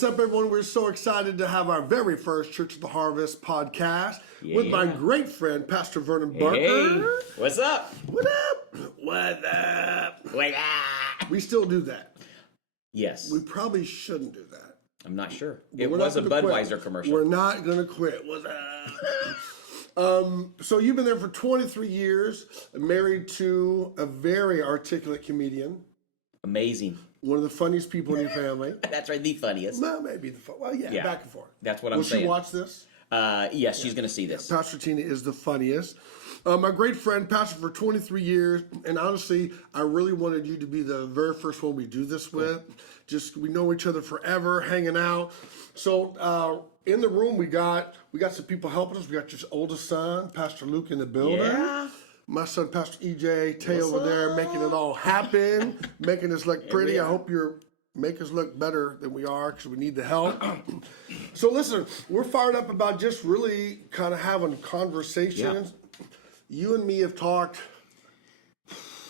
What's up, everyone? We're so excited to have our very first Church of the Harvest podcast with my great friend, Pastor Vernon Barker. Hey, what's up? What up? What up? What up? We still do that. Yes. We probably shouldn't do that. I'm not sure. But It was a Budweiser commercial. We're not going to quit. What's up? So you've been there for 23 years, married to a very articulate comedian. Amazing. One of the funniest people in your family. That's right, the funniest. Well, maybe yeah, back and forth. That's what I'm saying. Will she watch this? Yes, she's going to see this. Pastor Tina is the funniest. My great friend, pastor for 23 years, and honestly, I really wanted you to be the very first one we do this with. Just, we know each other forever, hanging out. So, in the room, we got some people helping us. We got your oldest son, Pastor Luke, in the building. Yeah. My son, Pastor EJ, Tay over there, making it all happen, making us look pretty. I hope you're make us look better than we are because we need the help. So listen, we're fired up about just really kind of having conversations. Yeah. You and me have talked,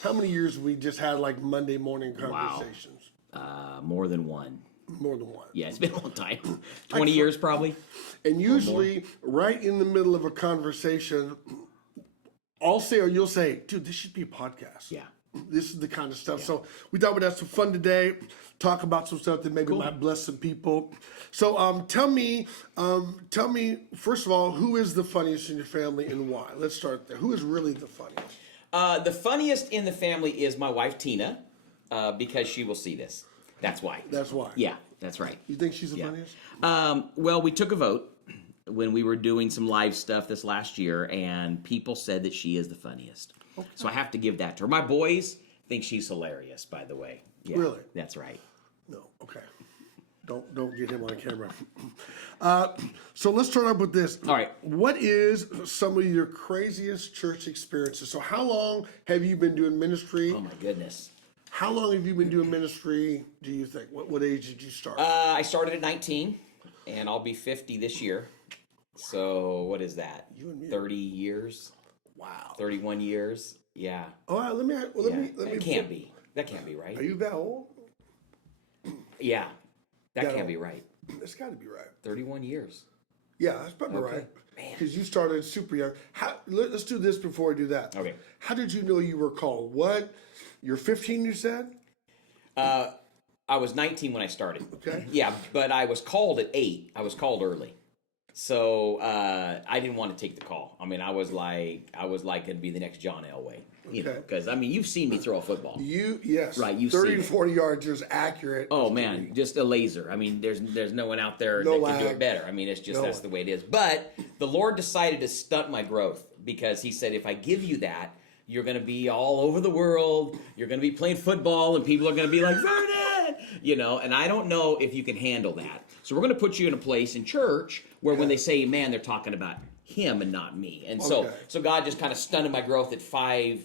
how many years we just had like Monday morning conversations? Wow. More than one. More than one. Yeah, it's been a long time. 20 years probably. And usually right in the middle of a conversation, I'll say or you'll say, dude, this should be a podcast. Yeah. This is the kind of stuff. Yeah. So we thought we'd have some fun today, talk about some stuff that maybe might bless some people. So tell me, first of all, who is the funniest in your family and why? Let's start there. Who is really the funniest? The funniest in the family is my wife, Tina, because she will see this. That's why. That's why. Yeah, that's right. You think she's the funniest? Well, we took a vote when we were doing some live stuff this last year, and people said that she is the funniest. Okay. So I have to give that to her. My boys think she's hilarious, by the way. Yeah, really? That's right. No, okay. Don't get him on camera. So let's start up with this. All right. What is some of your craziest church experiences? So how long have you been doing ministry? Oh, my goodness. How long have you been doing ministry, do you think? What age did you start? I started at 19, and I'll be 50 this year. So what is that? You and me. 30 years. Wow. 31 years. Yeah. All right. Let me. That can't be. That can't be right. Are you that old? Yeah. That can't be right. It's got to be right. 31 years. Yeah, that's probably right. Because you started super young. Let's do this before we do that. Okay. How did you know you were called? What? You're 15, you said? I was 19 when I started. Okay. Yeah, but I was called at 8. I was called early. So I didn't want to take the call. I mean, I was like it'd be the next John Elway, you know, because I mean, you've seen me throw a football. Yes, right? You 30 to 40 yards is accurate. Oh man, just a laser. I mean, there's no one out there that can do it better. I mean, it's just that's the way it is. But the Lord decided to stunt my growth because He said, if I give you that, you're going to be all over the world. You're going to be playing football, and people are going to be like, Vernon, you know. And I don't know if you can handle that. So we're going to put you in a place in church where when they say man, they're talking about Him and not me. And so God just kind of stunted my growth at 5,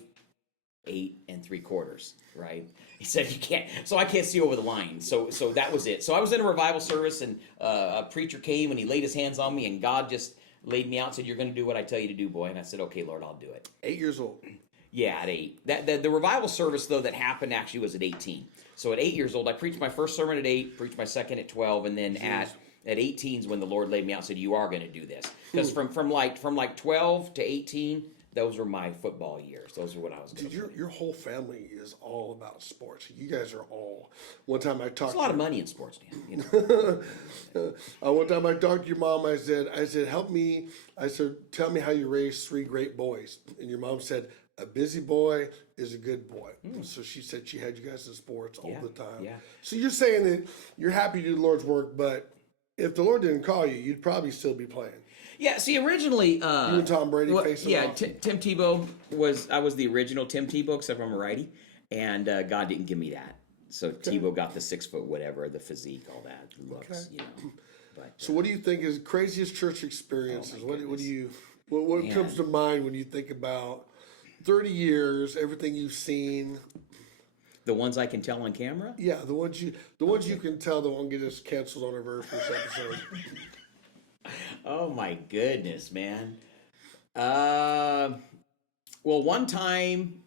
8 3/4, right? He said you can't, so I can't see over the line. So that was it. So I was in a revival service, and a preacher came and he laid his hands on me, and God just laid me out and said, you're going to do what I tell you to do, boy. And I said, okay, Lord, I'll do it. 8 years old. Yeah, at 8. The revival service, though, that happened actually was at 18. So at 8 years old, I preached my first sermon at 8, preached my second at 12, and then at 18 is when the Lord laid me out and said, you are going to do this. Because from like 12 to 18, those were my football years. Those are what I was going to do. Your whole family is all about sports. You guys are all... One time I talked... There's a lot of money in sports, Dan. You know? One time I talked to your mom, I said, help me. I said, tell me how you raised 3 great boys. And your mom said, a busy boy is a good boy. So she said she had you guys in sports all the time. Yeah. So you're saying that you're happy to do the Lord's work, but if the Lord didn't call you, you'd probably still be playing. Yeah, see, originally... you and Tom Brady facing off? Tim Tebow I was the original Tim Tebow, except I'm a righty, and God didn't give me that. So Tebow got the 6 foot whatever, the physique, all that, looks, you know. But, so what do you think is craziest church experiences? What comes to mind when you think about 30 years, everything you've seen? The ones I can tell on camera? Yeah, the ones you can tell that won't get us canceled on our very first episode. Oh my goodness, man. Well, one time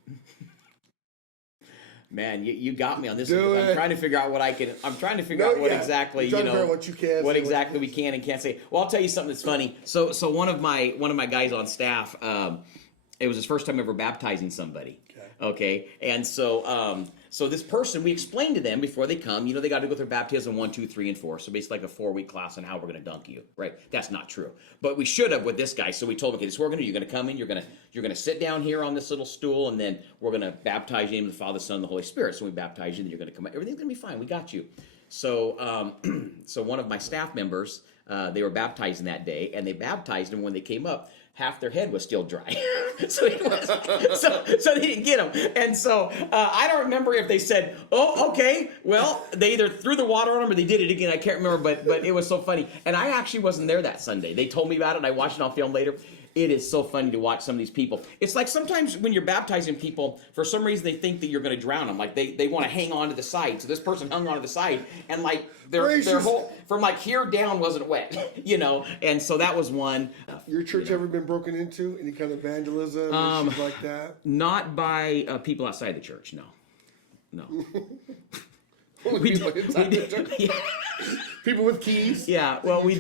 Man, you got me on this Do one. it. I'm trying to figure out what I can. I'm trying to figure out what exactly You're trying to figure out what you can what say, exactly we can and can't say. Well, I'll tell you something that's funny. So one of my guys on staff, it was his first time ever baptizing somebody. Okay, and so this person, we explained to them before they come, they got to go through baptism 1, 2, 3, and 4. So basically like a 4-week class on how we're going to dunk you, right? That's not true, but we should have with this guy. So we told him, okay, this is what we're going to do. You're going to come in, you're going to sit down here on this little stool, and then we're going to baptize you in the Father, Son, and the Holy Spirit. So we baptize you, and then you're going to come. Everything's going to be fine. We got you. So so one of my staff members, they were baptizing that day, and they baptized him. When they came up, half their head was still dry. so they didn't get him. And so I don't remember if they said, oh, okay, well, they either threw the water on him or they did it again. I can't remember, but it was so funny. And I actually wasn't there that Sunday. They told me about it, and I watched it on film later. It is so funny to watch some of these people. It's like sometimes when you're baptizing people, for some reason they think that you're going to drown them. Like they want to hang on to the side. So this person hung on to the side, and like their whole, from like here down wasn't wet, And so that was one. Your church ever been broken into? Any kind of vandalism, issues like that? Not by people outside the church, no. We did. Yeah. People with keys. Yeah. Well, we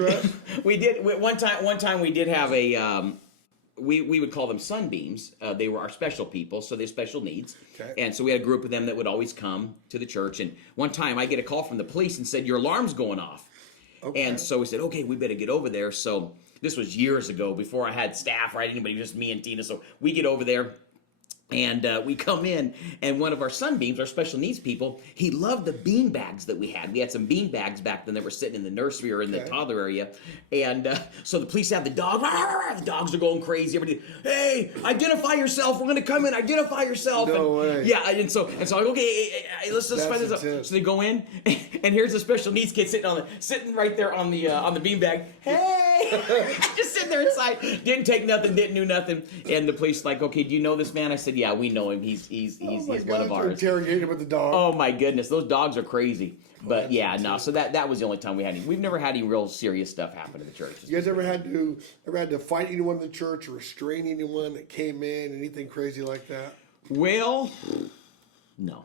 did. One time we did have a. We would call them sunbeams. They were our special people, so they have special needs. Okay. And so we had a group of them that would always come to the church. And one time I get a call from the police and said, your alarm's going off. Okay. And so we said, okay, we better get over there. So this was years ago, before I had staff or anybody, just me and Tina. So we get over there. And we come in, and one of our sunbeams, our special needs people, he loved the bean bags that we had. We had some bean bags back then that were sitting in the nursery or in the toddler area. And so the police have the dog. The dogs are going crazy. Everybody, hey, identify yourself. We're going to come in. Identify yourself. No way. Yeah, and so I'm like, okay, let's find this out. So they go in, and here's the special needs kid sitting right there on the bean bag. Hey, just sitting there inside. Didn't take nothing. Didn't do nothing. And the police like, okay, do you know this man? I said, yeah, we know him. He's one of ours. Interrogated with the dog. Oh my goodness, those dogs are crazy. But yeah, no. So that was the only time we had any. We've never had any real serious stuff happen to the church. You guys ever had to fight anyone in the church or restrain anyone that came in? Anything crazy like that? Well, no.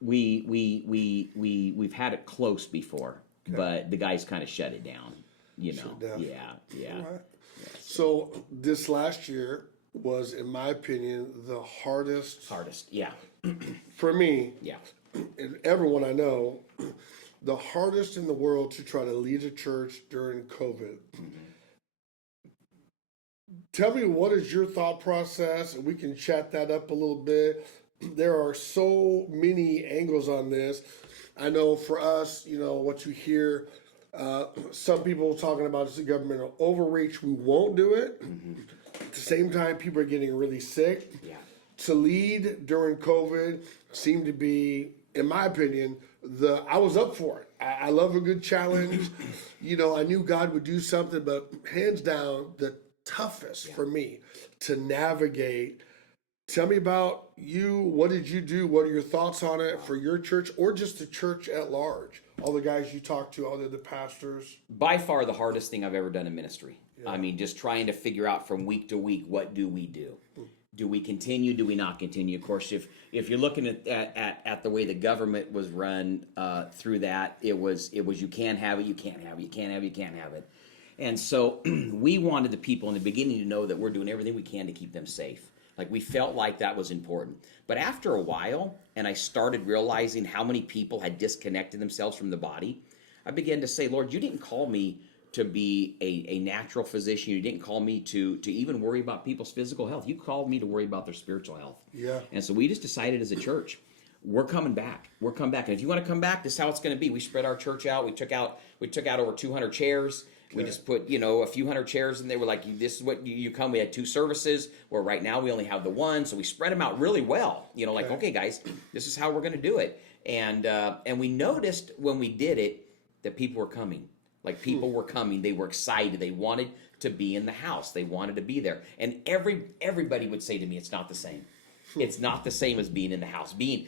We've had it close before, but the guys kind of shut it down. Shut down. Yeah. All right. So this last year was, in my opinion, the hardest. Yeah. For me. Yeah. And everyone I know, the hardest in the world to try to lead a church during COVID. Mm-hmm. Tell me, what is your thought process? And we can chat that up a little bit. There are so many angles on this. I know for us, what you hear, some people talking about is the governmental overreach. We won't do it. Mm-hmm. At the same time, people are getting really sick. Yeah. To lead during COVID seemed to be, in my opinion, I was up for it. I love a good challenge. I knew God would do something, but hands down, the toughest for me to navigate. Tell me about you. What did you do? What are your thoughts on it for your church or just the church at large? All the guys you talk to, all the other pastors. By far the hardest thing I've ever done in ministry. Yeah. I mean, just trying to figure out from week to week, what do we do? Do we continue? Do we not continue? Of course, if you're looking at the way the government was run through that, it was you can't have it, you can't have it, you can't have it, you can't have it. And so we wanted the people in the beginning to know that we're doing everything we can to keep them safe. Like, we felt like that was important. But after a while, and I started realizing how many people had disconnected themselves from the body, I began to say, Lord, you didn't call me to be a natural physician. You didn't call me to even worry about people's physical health. You called me to worry about their spiritual health. Yeah. And so we just decided as a church, we're coming back. We're coming back. And if you want to come back, this is how it's going to be. We spread our church out. We took out over 200 chairs. Okay. We just put, a few hundred chairs, and they were like, this is what you come. We had 2 services, where right now we only have the one. So we spread them out really well. Okay, guys, this is how we're going to do it. And we noticed when we did it that people were coming. Like, people were coming. They were excited. They wanted to be in the house. They wanted to be there. And everybody would say to me, it's not the same. It's not the same as being in the house. Being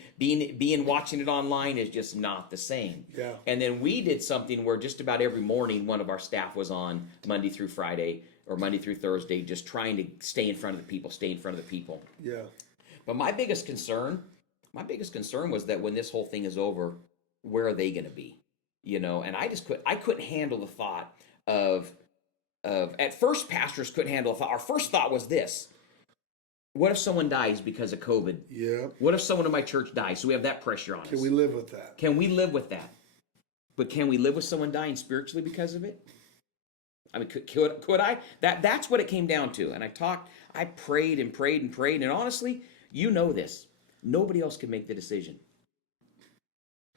watching it online is just not the same. Yeah. And then we did something where just about every morning one of our staff was on Monday through Friday or Monday through Thursday, just trying to stay in front of the people. Yeah. But my biggest concern was that when this whole thing is over, where are they going to be? And I couldn't handle the thought of at first pastors couldn't handle the thought. Our first thought was this: what if someone dies because of COVID? Yeah. What if someone in my church dies? So we have that pressure on us. Can we live with that? Can we live with that? But can we live with someone dying spiritually because of it? I mean, could I? That's what it came down to. And I prayed and prayed and prayed. And honestly, this. Nobody else could make the decision.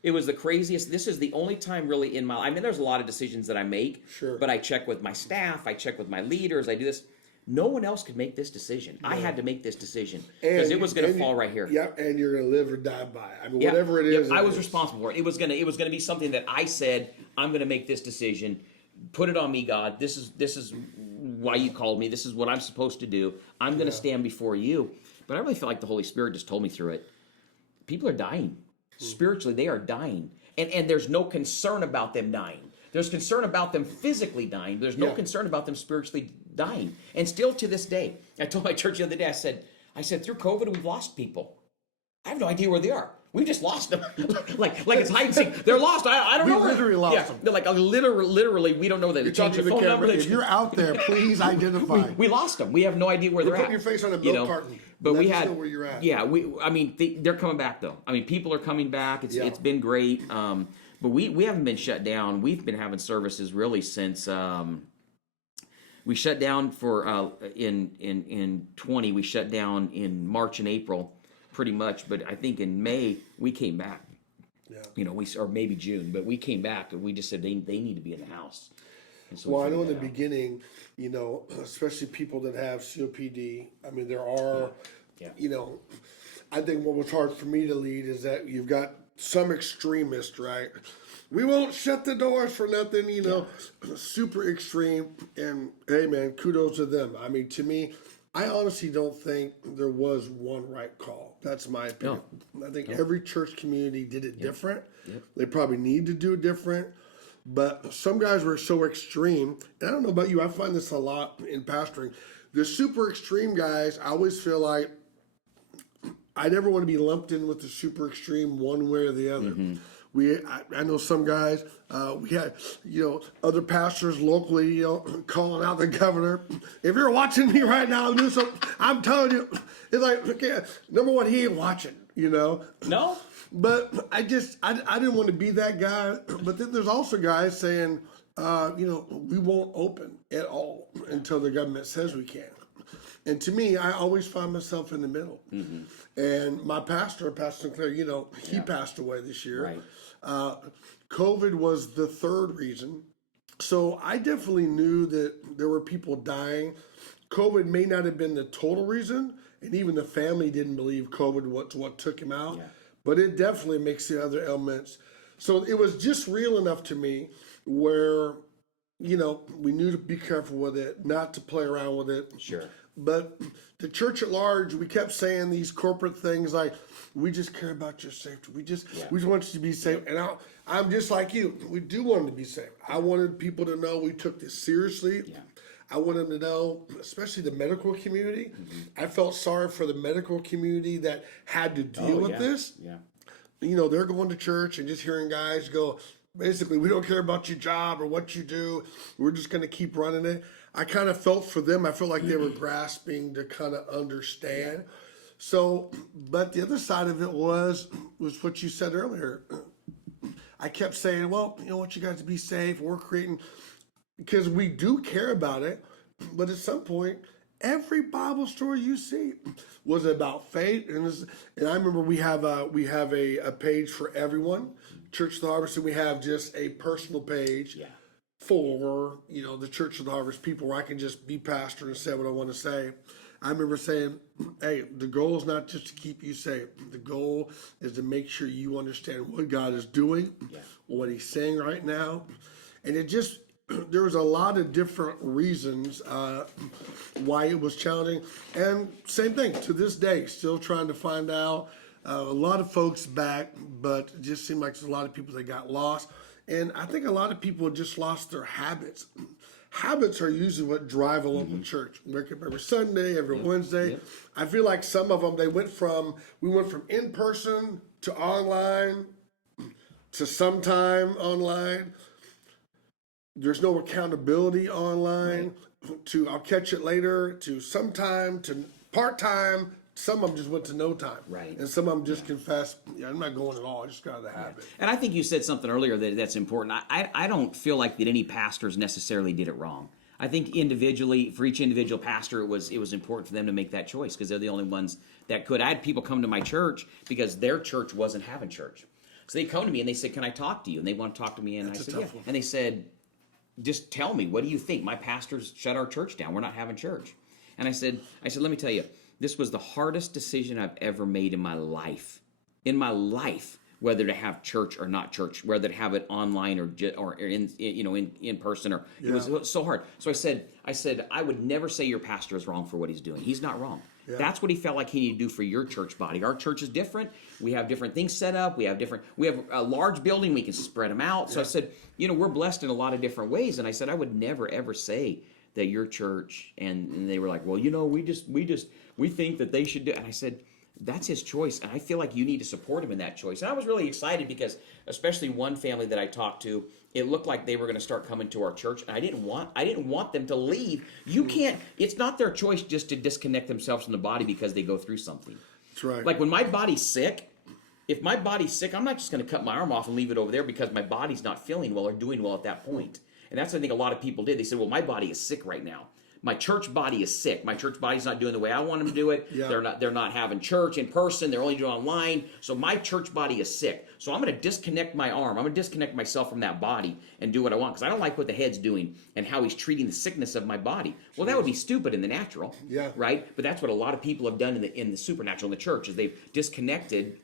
It was the craziest. This is the only time really in my life. I mean, there's a lot of decisions that I make. Sure. But I check with my staff. I check with my leaders. I do this. No one else could make this decision. No. I had to make this decision because it was going to fall right here. Yep, and you're going to live or die by it. I mean, whatever it is. I was responsible for it. It was going to be something that I said, I'm going to make this decision. Put it on me, God. This is why you called me. This is what I'm supposed to do. I'm going to stand before you. But I really feel like the Holy Spirit just told me through it. People are dying. Spiritually, they are dying. And there's no concern about them dying. There's concern about them physically dying. There's no concern about them spiritually dying. And still to this day, I told my church the other day, I said, through COVID, we've lost people. I have no idea where they are. We just lost them. like it's hide and seek. They're lost. I don't know. We literally lost them. They're like literally, we don't know that. They changed the phone number. If you're out there, please identify. We lost them. We have no idea where they're at. Put your face on a milk carton. But we had know where you're at. Yeah, they're coming back though. I mean, people are coming back. It's been great. But we haven't been shut down. We've been having services really since we shut down for in 20. We shut down in March and April, pretty much. But I think in May we came back. Yeah. Or maybe June, but we came back and we just said they need to be in the house. So I know in the beginning, especially people that have COPD. I mean, there are, I think what was hard for me to lead is that you've got some extremist, right? We won't shut the doors for nothing, super extreme. And hey, man, kudos to them. I mean, to me, I honestly don't think there was one right call. That's my opinion. No. I think every church community did it different. Yep. They probably need to do it different. But some guys were so extreme. And I don't know about you, I find this a lot in pastoring. The super extreme guys, I always feel like I never want to be lumped in with the super extreme one way or the other. Mm-hmm. I know some guys, we had, other pastors locally, calling out the governor. If you're watching me right now, Newsom, I'm telling you, it's like, okay, number one, he ain't watching, No. But I didn't want to be that guy. But then there's also guys saying, we won't open at all until the government says we can. And to me, I always find myself in the middle. Mm-hmm. And my pastor, Pastor Sinclair, he passed away this year. Right. COVID was the third reason. So I definitely knew that there were people dying. COVID may not have been the total reason, and even the family didn't believe COVID was what took him out. Yeah. But it definitely makes the other elements. So it was just real enough to me where, we knew to be careful with it, not to play around with it. Sure. But the church at large, we kept saying these corporate things like, we just care about your safety. We just want you to be safe. And I'm just like you. We do want them to be safe. I wanted people to know we took this seriously. Yeah. I want them to know, especially the medical community. Mm-hmm. I felt sorry for the medical community that had to deal with this. Yeah. They're going to church and just hearing guys go, basically, we don't care about your job or what you do. We're just going to keep running it. I kind of felt for them. I felt like they were grasping to kind of understand. So, but the other side of it was what you said earlier. I kept saying, well, I want you guys to be safe. We're creating, because we do care about it. But at some point, every Bible story you see was about faith. And I remember we have a page for everyone, Church of the Harvest, and we have just a personal page. Yeah. For the Church of the Harvest people, where I can just be pastor and say what I want to say. I remember saying, hey, the goal is not just to keep you safe. The goal is to make sure you understand what God is doing, what he's saying right now. And there was a lot of different reasons why it was challenging. And same thing, to this day, still trying to find out. A lot of folks back, but it just seemed like there's a lot of people that got lost. And I think a lot of people just lost their habits. habits are usually what drive a local church. Wake up every Sunday, every Wednesday. Yep. I feel like some of them, we went from in person to online to sometime online. There's no accountability online to I'll catch it later to sometime to part-time. Some of them just went to no time. Right. And some of them just confess, I'm not going at all. I just got out of the habit. And I think you said something earlier that's important. I don't feel like that any pastors necessarily did it wrong. I think individually, for each individual pastor, it was important for them to make that choice because they're the only ones that could. I had people come to my church because their church wasn't having church. So they come to me and they said, can I talk to you? And they want to talk to me. And I said, yeah. One. And they said, just tell me, what do you think? My pastor's shut our church down. We're not having church. And I said, let me tell you, this was the hardest decision I've ever made in my life. In my life, whether to have church or not church, whether to have it online or in person, or it was so hard. So I said I would never say your pastor is wrong for what he's doing. He's not wrong. Yeah. That's what he felt like he needed to do for your church body. Our church is different. We have different things set up. We have a large building. We can spread them out. So I said, we're blessed in a lot of different ways. And I said I would never ever say that your church, and they were like, well, we think that they should do. And I said, that's his choice, and I feel like you need to support him in that choice. And I was really excited because, especially one family that I talked to, it looked like they were going to start coming to our church, and I didn't want them to leave. You can't. It's not their choice just to disconnect themselves from the body because they go through something. That's right. Like when my body's sick. If my body's sick, I'm not just going to cut my arm off and leave it over there because my body's not feeling well or doing well at that point. And that's what I think a lot of people did. They said, well, my body is sick right now. My church body is sick. My church body's not doing the way I want them to do it. Yeah. They're not having church in person. They're only doing online. So my church body is sick. So I'm going to disconnect my arm. I'm going to disconnect myself from that body and do what I want because I don't like what the head's doing and how he's treating the sickness of my body. Well, that would be stupid in the natural, right? But that's what a lot of people have done in the supernatural in the church is they've disconnected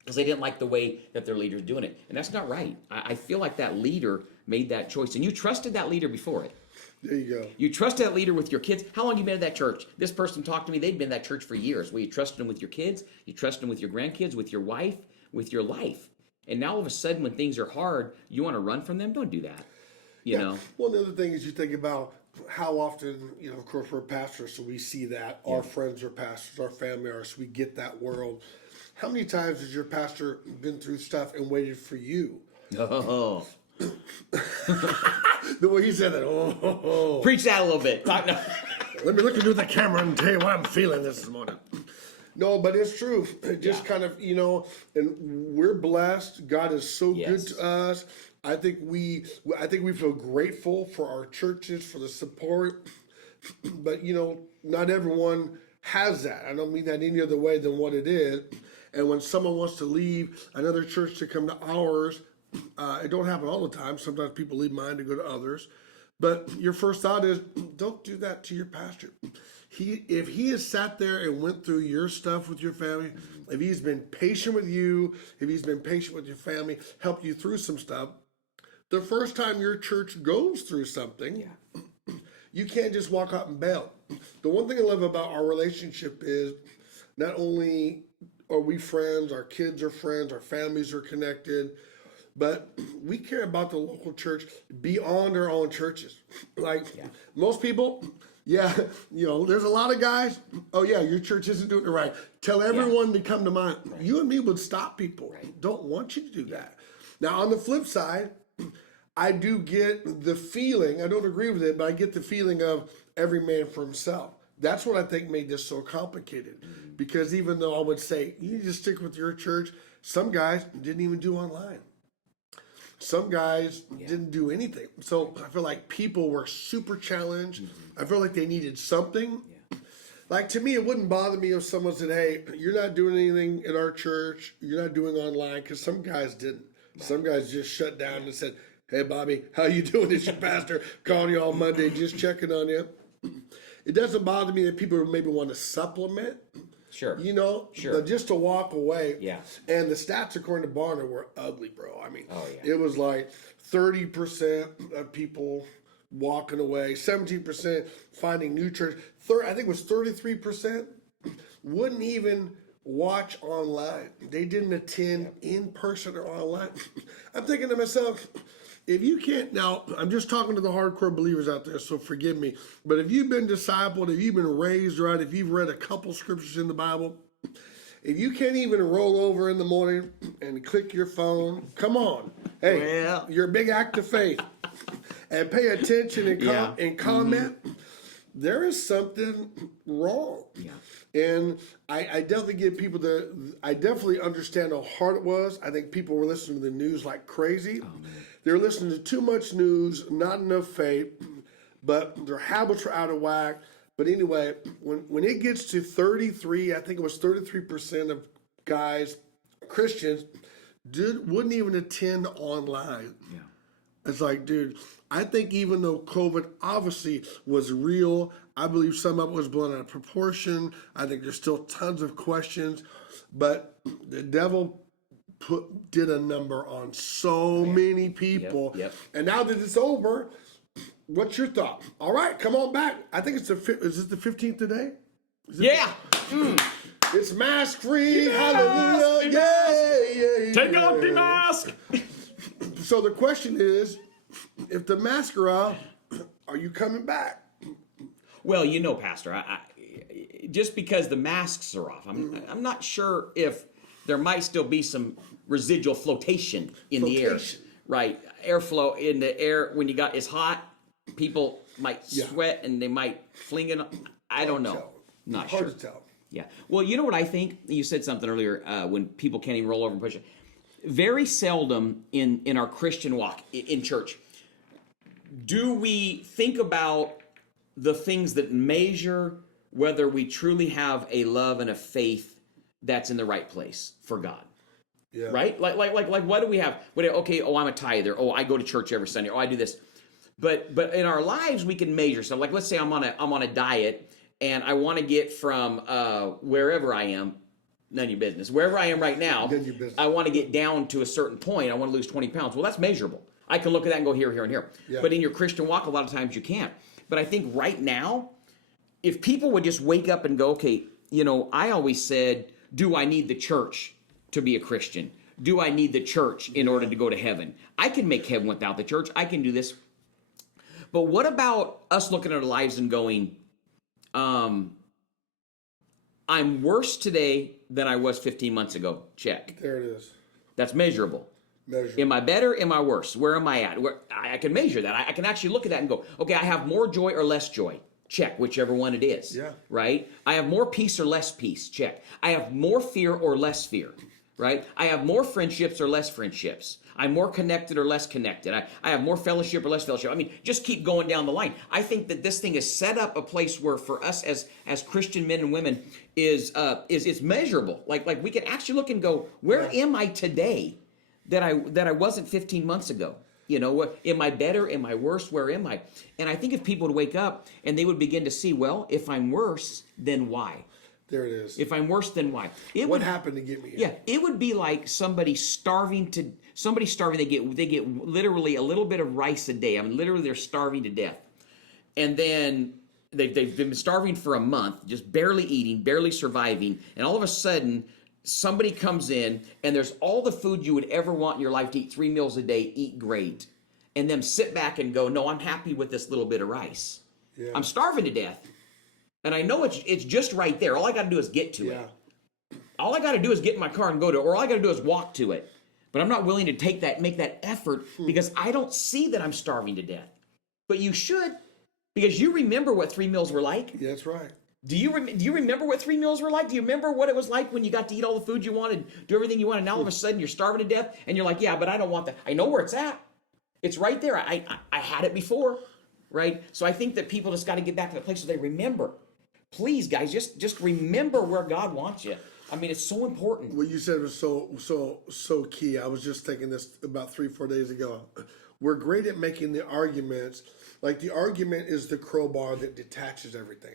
because they didn't like the way that their leader's doing it. And that's not right. I feel like that leader made that choice. And you trusted that leader before it. There you go. You trusted that leader with your kids. How long have you been at that church? This person talked to me. They'd been at that church for years. Well, you trusted them with your kids. You trusted them with your grandkids, with your wife, with your life. And now all of a sudden when things are hard, you want to run from them? Don't do that. You know? Well, the other thing is you think about how often, of course, we're pastors, so we see that. Our friends are pastors, our family are, so we get that world. How many times has your pastor been through stuff and waited for you? Oh. The way he said that, Preach that a little bit. Let me look into the camera and tell you what I'm feeling this morning. No, but it's true. It just kind of, and we're blessed. God is so good to us. I think we feel grateful for our churches, for the support. But, not everyone has that. I don't mean that any other way than what it is. And when someone wants to leave another church to come to ours, it don't happen all the time. Sometimes people leave mine to go to others. But your first thought is, don't do that to your pastor. If he has sat there and went through your stuff with your family, if he's been patient with you, if he's been patient with your family, helped you through some stuff, the first time your church goes through something, you can't just walk out and bail. The one thing I love about our relationship is not only are we friends, our kids are friends, our families are connected, but we care about the local church beyond our own churches. Most people, there's a lot of guys, your church isn't doing it right. Tell everyone to come to mine. Right. You and me would stop people. Right. Don't want you to do that. Now, on the flip side, I do get the feeling, I don't agree with it, but I get the feeling of every man for himself. That's what I think made this so complicated. Because even though I would say, you need to stick with your church, some guys didn't even do online. Some guys didn't do anything. So I feel like people were super challenged. I feel like they needed something. Like to me, it wouldn't bother me if someone said, hey, you're not doing anything in our church. You're not doing online. Because some guys didn't. Some guys just shut down and said, hey, Bobby, how you doing? It's your pastor calling you all Monday, just checking on you. It doesn't bother me that people maybe want to supplement. Sure. But just to walk away. Yeah. And the stats according to Barner were ugly, bro. I mean, it was like 30% of people walking away, 17% finding new church. I think it was 33% wouldn't even watch online. They didn't attend in person or online. I'm thinking to myself, if you can't, now I'm just talking to the hardcore believers out there, so forgive me, but if you've been discipled, if you've been raised right, if you've read a couple scriptures in the Bible, if you can't even roll over in the morning and click your phone, come on. Hey, you're a big act of faith. And pay attention and comment. There is something wrong. Yeah. And I definitely give people I definitely understand how hard it was. I think people were listening to the news like crazy. They're listening to too much news, not enough faith, but their habits are out of whack. But anyway, when it gets to 33, I think it was 33% of guys, Christians, wouldn't even attend online. Yeah. It's like, dude, I think even though COVID obviously was real, I believe some of it was blown out of proportion. I think there's still tons of questions, but the devil did a number on so many people. Yep. And now that it's over, what's your thought? All right, come on back. I think it's is it the 15th today? It's mask free. Hallelujah. Yeah. Take off the mask. So the question is, if the masks are out, are you coming back? Well, Pastor, I just because the masks are off, I'm not sure if there might still be some residual flotation in the air. Right, airflow in the air when it's hot. People might sweat and they might fling it. I don't know. Not sure. Hard to tell. Yeah. Well, you know what I think? You said something earlier when people can't even roll over and push it. Very seldom in our Christian walk in church do we think about the things that measure whether we truly have a love and a faith that's in the right place for God. Yeah. Right? Like what do we have? I'm a tither. Oh, I go to church every Sunday. Oh, I do this. But in our lives we can measure stuff. Like let's say I'm on a diet and I want to get from wherever I am, none of your business. Wherever I am right now, I want to get down to a certain point. I want to lose 20 pounds. Well, that's measurable. I can look at that and go here, here, and here. Yeah. But in your Christian walk, a lot of times you can't. But I think right now, if people would just wake up and go, okay, I always said, do I need the church to be a Christian? Do I need the church in order to go to heaven? I can make heaven without the church. I can do this. But what about us looking at our lives and going, I'm worse today than I was 15 months ago. Check. There it is. That's measurable. Am I better? Am I worse? Where am I at? I can measure that. I can actually look at that and go, okay, I have more joy or less joy. Check, whichever one it is. Yeah. Right? I have more peace or less peace. Check. I have more fear or less fear. Right? I have more friendships or less friendships. I'm more connected or less connected. I have more fellowship or less fellowship. I mean, just keep going down the line. I think that this thing is set up a place where for us as Christian men and women is it's measurable. Like we can actually look and go, where am I today that I wasn't 15 months ago? Am I better? Am I worse? Where am I? And I think if people would wake up and they would begin to see, well, if I'm worse, then why? There it is. If I'm worse, then why? What happened to get me here? Yeah, it would be like somebody starving. They get literally a little bit of rice a day. I mean, literally they're starving to death. And then they've been starving for a month, just barely eating, barely surviving. And all of a sudden, somebody comes in and there's all the food you would ever want in your life to eat 3 meals a day, eat great. And then sit back and go, no, I'm happy with this little bit of rice. Yeah. I'm starving to death. And I know it's just right there. All I got to do is get to it. All I got to do is get in my car and go to it, or all I got to do is walk to it. But I'm not willing to make that effort because I don't see that I'm starving to death. But you should, because you remember what 3 meals were like. Yeah, that's right. Do you remember what 3 meals were like? Do you remember what it was like when you got to eat all the food you wanted, do everything you wanted, and now all of a sudden you're starving to death, and you're like, yeah, but I don't want that. I know where it's at. It's right there. I had it before, right? So I think that people just got to get back to the place where they remember. Please, guys, just remember where God wants you. I mean, it's so important. What you said was so key. I was just thinking this about 3-4 days ago. We're great at making the arguments. Like the argument is the crowbar that detaches everything.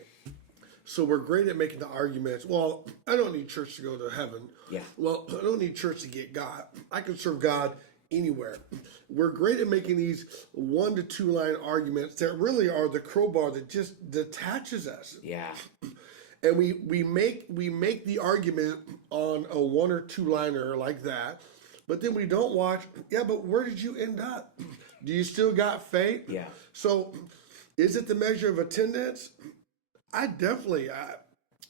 So we're great at making the arguments. Well, I don't need church to go to heaven. Yeah. Well, I don't need church to get God. I can serve God anywhere. We're great at making these 1 to 2 line arguments that really are the crowbar that just detaches us. Yeah. And we make the argument on a 1 or 2 liner like that, But then we don't watch, yeah, but where did you end up? Do you still got faith? Yeah. So is it the measure of attendance?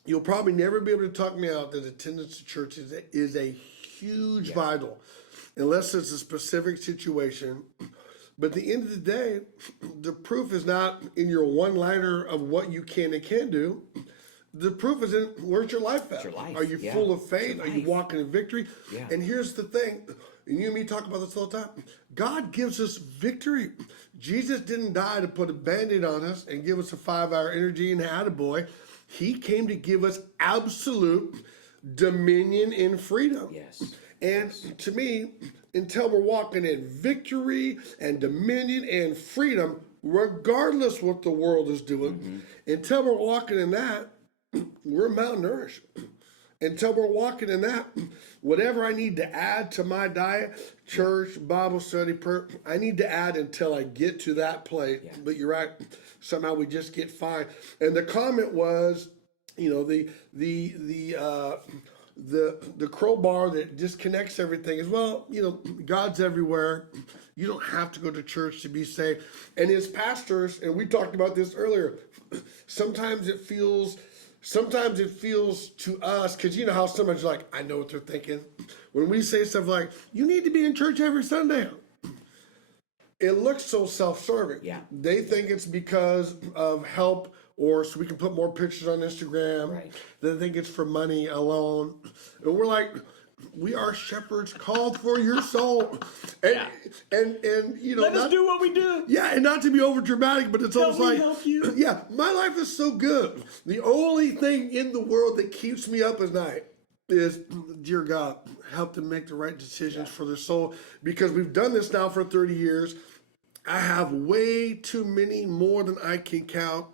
You'll probably never be able to talk me out that attendance to church is a huge vital, unless it's a specific situation. But at the end of the day, the proof is not in your one-liner of what you can and can't do. The proof is in where's your life at? Your life. Are you full of faith? Are you walking in victory? Yeah. And here's the thing, and you and me talk about this all the time. God gives us victory. Jesus didn't die to put a Band-Aid on us and give us a 5-hour energy and attaboy. He came to give us absolute dominion and freedom. Yes. And to me, until we're walking in victory and dominion and freedom, regardless what the world is doing, until we're walking in that, we're malnourished. Until we're walking in that, whatever I need to add to my diet, church, Bible study, prayer, I need to add until I get to that place. Yeah. But you're right, somehow we just get fine. And the comment was, the crowbar that disconnects everything is, well, God's everywhere. You don't have to go to church to be saved. And as pastors, and we talked about this earlier, sometimes it feels to us, because you know how somebody's like, I know what they're thinking. When we say stuff like, you need to be in church every Sunday, it looks so self-serving. Yeah. They think it's because of help or so we can put more pictures on Instagram. Right. They think it's for money alone. And we're like, we are shepherds called for your soul. And let us do what we do. Yeah, and not to be over dramatic, but it's almost like, help you. Yeah, my life is so good. The only thing in the world that keeps me up at night is, dear God, help them make the right decisions for their soul. Because we've done this now for 30 years. I have way too many, more than I can count,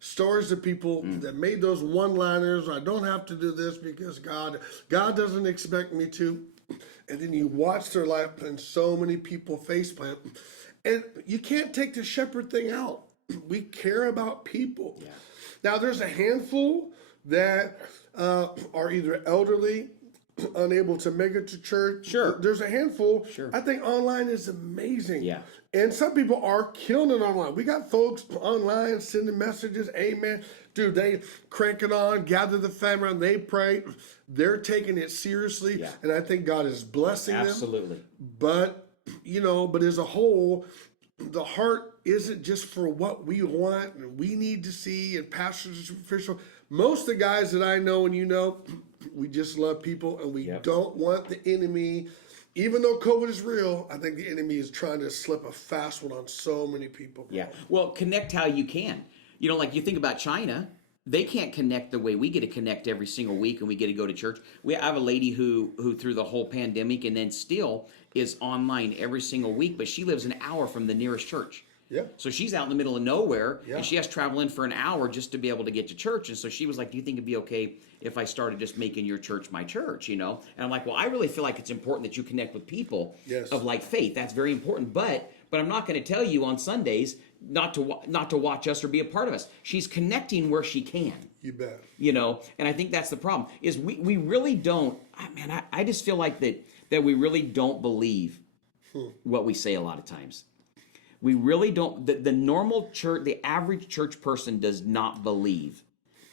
stories of people that made those one-liners. I don't have to do this because God doesn't expect me to. And then you watch their life and so many people faceplant. And you can't take the shepherd thing out. We care about people. Yeah. Now, there's a handful that are either elderly, unable to make it to church. Sure. There's a handful. Sure. I think online is amazing. Yeah. And some people are killing it online. We got folks online sending messages, amen. Dude, they crank it on, gather the family around, they pray. They're taking it seriously. Yeah. And I think God is blessing them. Absolutely. But as a whole, the heart isn't just for what we want and we need to see and pastors are superficial. Most of the guys that I know and we just love people and we don't want the enemy. Even though COVID is real, I think the enemy is trying to slip a fast one on so many people. Yeah. Well, connect how you can. Like you think about China, they can't connect the way we get to connect every single week and we get to go to church. I have a lady who through the whole pandemic and then still is online every single week, but she lives an hour from the nearest church. Yeah. So she's out in the middle of nowhere, and she has to travel in for an hour just to be able to get to church. And so she was like, do you think it'd be okay if I started just making your church my church, And I'm like, well, I really feel like it's important that you connect with people of like faith. That's very important. But I'm not going to tell you on Sundays not to watch us or be a part of us. She's connecting where she can. You bet. And I think that's the problem, is we really don't, I just feel like that we really don't believe what we say a lot of times. We really don't, the normal church, the average church person does not believe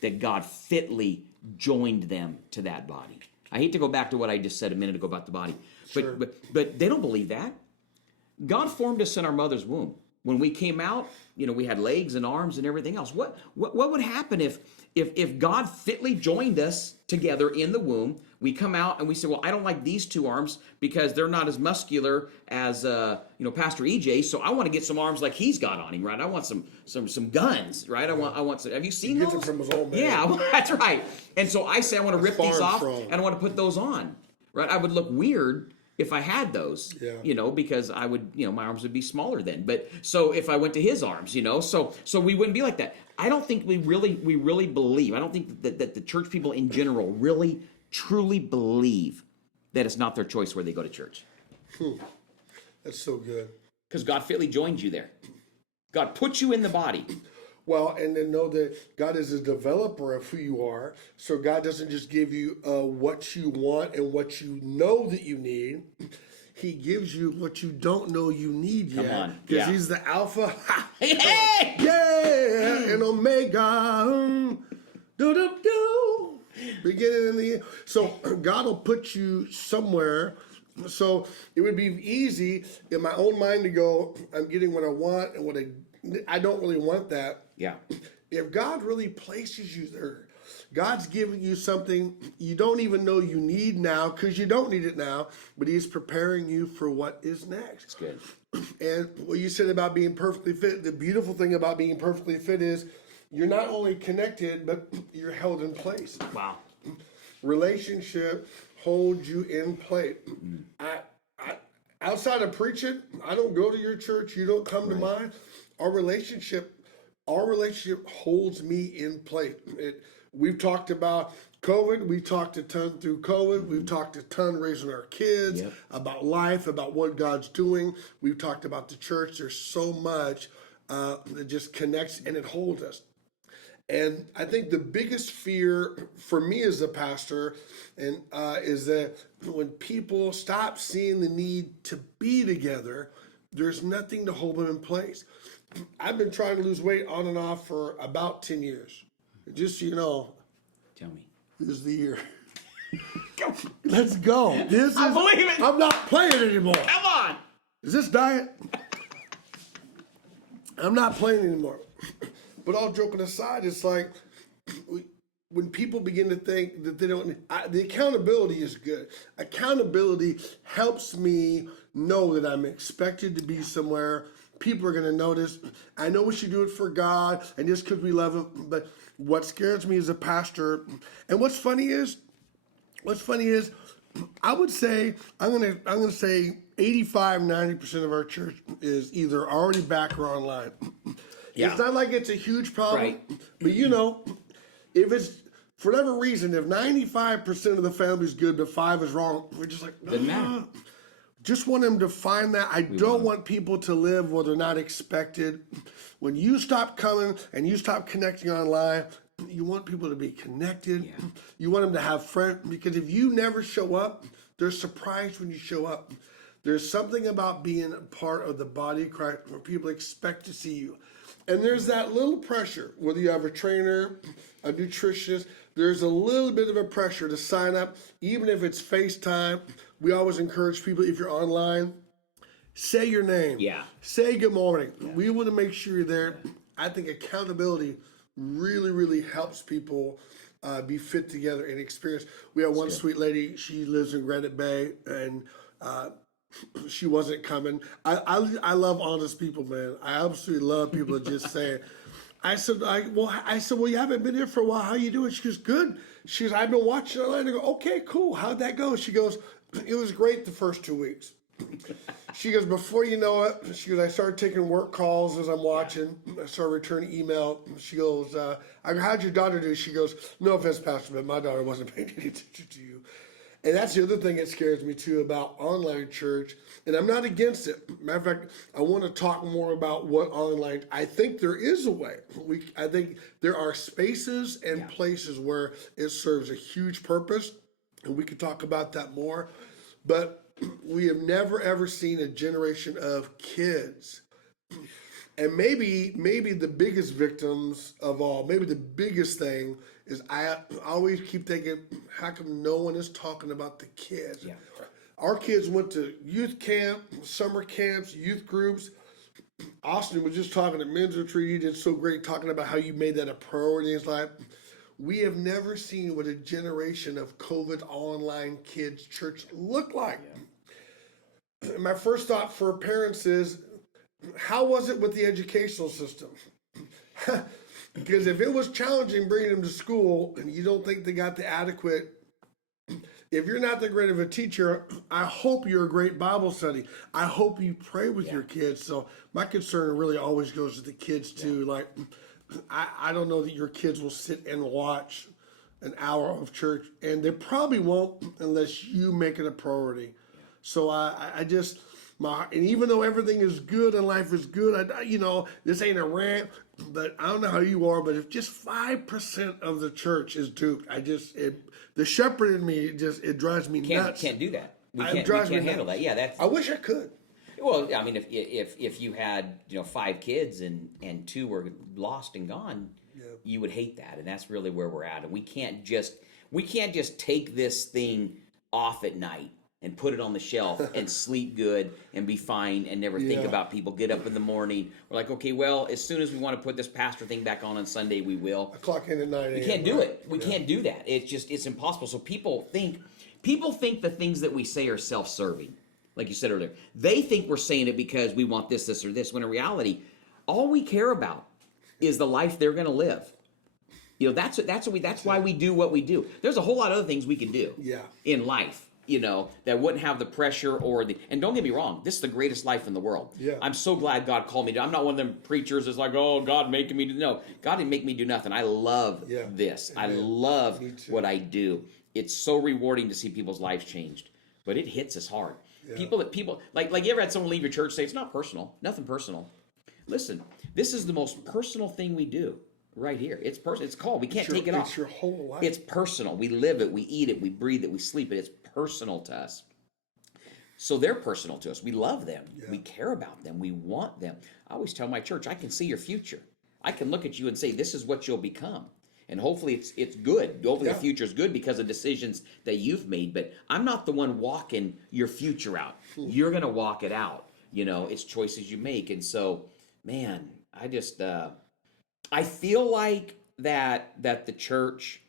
that God fitly joined them to that body. I hate to go back to what I just said a minute ago about the body, but they don't believe that. God formed us in our mother's womb. When we came out, we had legs and arms and everything else. What would happen if God fitly joined us together in the womb? We come out and we say, well, I don't like these two arms because they're not as muscular as Pastor EJ, so I want to get some arms like he's got on him, right? I want some guns, right? I want some. Have you seen those? He gets them from his old man. Yeah, well, that's right. And so I say I want to rip these off and I want to put those on, right? I would look weird if I had those, because I would, my arms would be smaller then. But so if I went to his arms, so we wouldn't be like that. I don't think we really believe. I don't think that the church people in general really truly believe that it's not their choice where they go to church. That's so good. Because God fitly joined you there. God put you in the body. Well, and then know that God is a developer of who you are. So God doesn't just give you what you want and what you know that you need. he gives you what you don't know you need yet. Come on. Because Yeah. he's the Alpha. Hey! Yeah, and Omega. Do. Beginning and the end. So God will put you somewhere. So it would be easy in my own mind to go, I'm getting what I want and what I don't really want that. Yeah. If God really places you there, God's giving you something you don't even know you need now because you don't need it now, but he's preparing you for what is next. It's good. And what you said about being perfectly fit, the beautiful thing about being perfectly fit is you're not only connected, but you're held in place. Wow. Relationship holds you in place. Outside of preaching, I don't go to your church. You don't come to mine. Our relationship holds me in place. We've talked about COVID. We talked a ton through COVID. We've talked a ton raising our kids, about life, about what God's doing. We've talked about the church. There's so much that just connects and it holds us. And I think the biggest fear for me as a pastor is that when people stop seeing the need to be together, there's nothing to hold them in place. I've been trying to lose weight on and off for about 10 years. Just so you know. Tell me. This is the year. Let's go. I believe it. I'm not playing anymore. Come on. Is this diet? I'm not playing anymore. But all joking aside, it's like when people begin to think that they don't, the accountability is good. Accountability helps me know that I'm expected to be somewhere. People are going to notice. I know we should do it for God and just because we love Him. But what scares me as a pastor, and what's funny is, I would say I'm gonna say 85-90% of our church is either already back or online. Yeah. It's not like it's a huge problem, right. But if it's for whatever reason, if 95% of the family is good but 5 is wrong, we're just like, just want them to find that. I don't want people to live where they're not expected. When you stop coming and you stop connecting online, you want people to be connected. Yeah. You want them to have friends, because if you never show up, they're surprised when you show up. There's something about being a part of the body of Christ where people expect to see you. And there's that little pressure, whether you have a trainer, a nutritionist, there's a little bit of a pressure to sign up, even if it's FaceTime. We always encourage people, if you're online, say your name. Yeah. Say good morning. Yeah. We want to make sure you're there. I think accountability really, really helps people be fit together and experience. We have one sweet lady, she lives in Granite Bay, and she wasn't coming. I love honest people, man. I absolutely love people that just say it. I said, well, you haven't been here for a while. How you doing? She goes, good. She goes, I've been watching online. I go, okay, cool. How'd that go? She goes, it was great the first 2 weeks. She goes, before you know it, she goes, I started taking work calls as I'm watching. I started returning email. She goes, I go, how'd your daughter do? She goes, no offense, Pastor, but my daughter wasn't paying any attention to you. And that's the other thing that scares me too about online church. And I'm not against it. Matter of fact, I want to talk more about what online, I think there is a way. I think there are spaces and places where it serves a huge purpose. And we could talk about that more. But we have never ever seen a generation of kids. And maybe the biggest victims of all, maybe the biggest thing is I always keep thinking, how come no one is talking about the kids? Yeah. Our kids went to youth camp, summer camps, youth groups. Austin was just talking at Men's Retreat. He did so great talking about how you made that a priority in his life. We have never seen what a generation of COVID online kids church looked like. Yeah. My first thought for parents is, how was it with the educational system? Because if it was challenging bringing them to school and you don't think they got the adequate, if you're not that great of a teacher, I hope you're a great Bible study. I hope you pray with your kids. So my concern really always goes to the kids too. Like, I don't know that your kids will sit and watch an hour of church, and they probably won't unless you make it a priority. So I just, and even though everything is good and life is good, this ain't a rant, but I don't know how you are, but if just 5% of the church is duped, the shepherd in me, it drives me nuts. Can't do that. we can't handle that. Yeah, that's. I wish I could. Well, I mean, if you had 5 kids and 2 were lost and gone, you would hate that, and that's really where we're at. And we can't just take this thing off at night and put it on the shelf and sleep good and be fine and never think about people. Get up in the morning. We're like, okay, well, as soon as we want to put this pastor thing back on Sunday, we will. I clock in at 9 a.m. We can't do it. We can't do that. It's impossible. So people think the things that we say are self-serving. Like you said earlier, they think we're saying it because we want this, or this, when in reality, all we care about is the life they're going to live. That's why we do what we do. There's a whole lot of other things we can do in life, that wouldn't have the pressure and don't get me wrong, this is the greatest life in the world. Yeah. I'm so glad God called me. I'm not one of them preachers that's like, oh, God making me do. No, God didn't make me do nothing. I love this. Amen. I love what I do. It's so rewarding to see people's lives changed, but it hits us hard. Yeah. People like you ever had someone leave your church say it's not personal, nothing personal. Listen, this is the most personal thing we do right here. It's personal. It's called. We can't take it off. It's your whole life. It's personal. We live it. We eat it. We breathe it. We sleep it. It's personal to us. So they're personal to us. We love them. Yeah. We care about them. We want them. I always tell my church, I can see your future. I can look at you and say, this is what you'll become. And hopefully it's good. Hopefully the future is good because of decisions that you've made. But I'm not the one walking your future out. You're going to walk it out. It's choices you make. And so, man, I feel like that the church,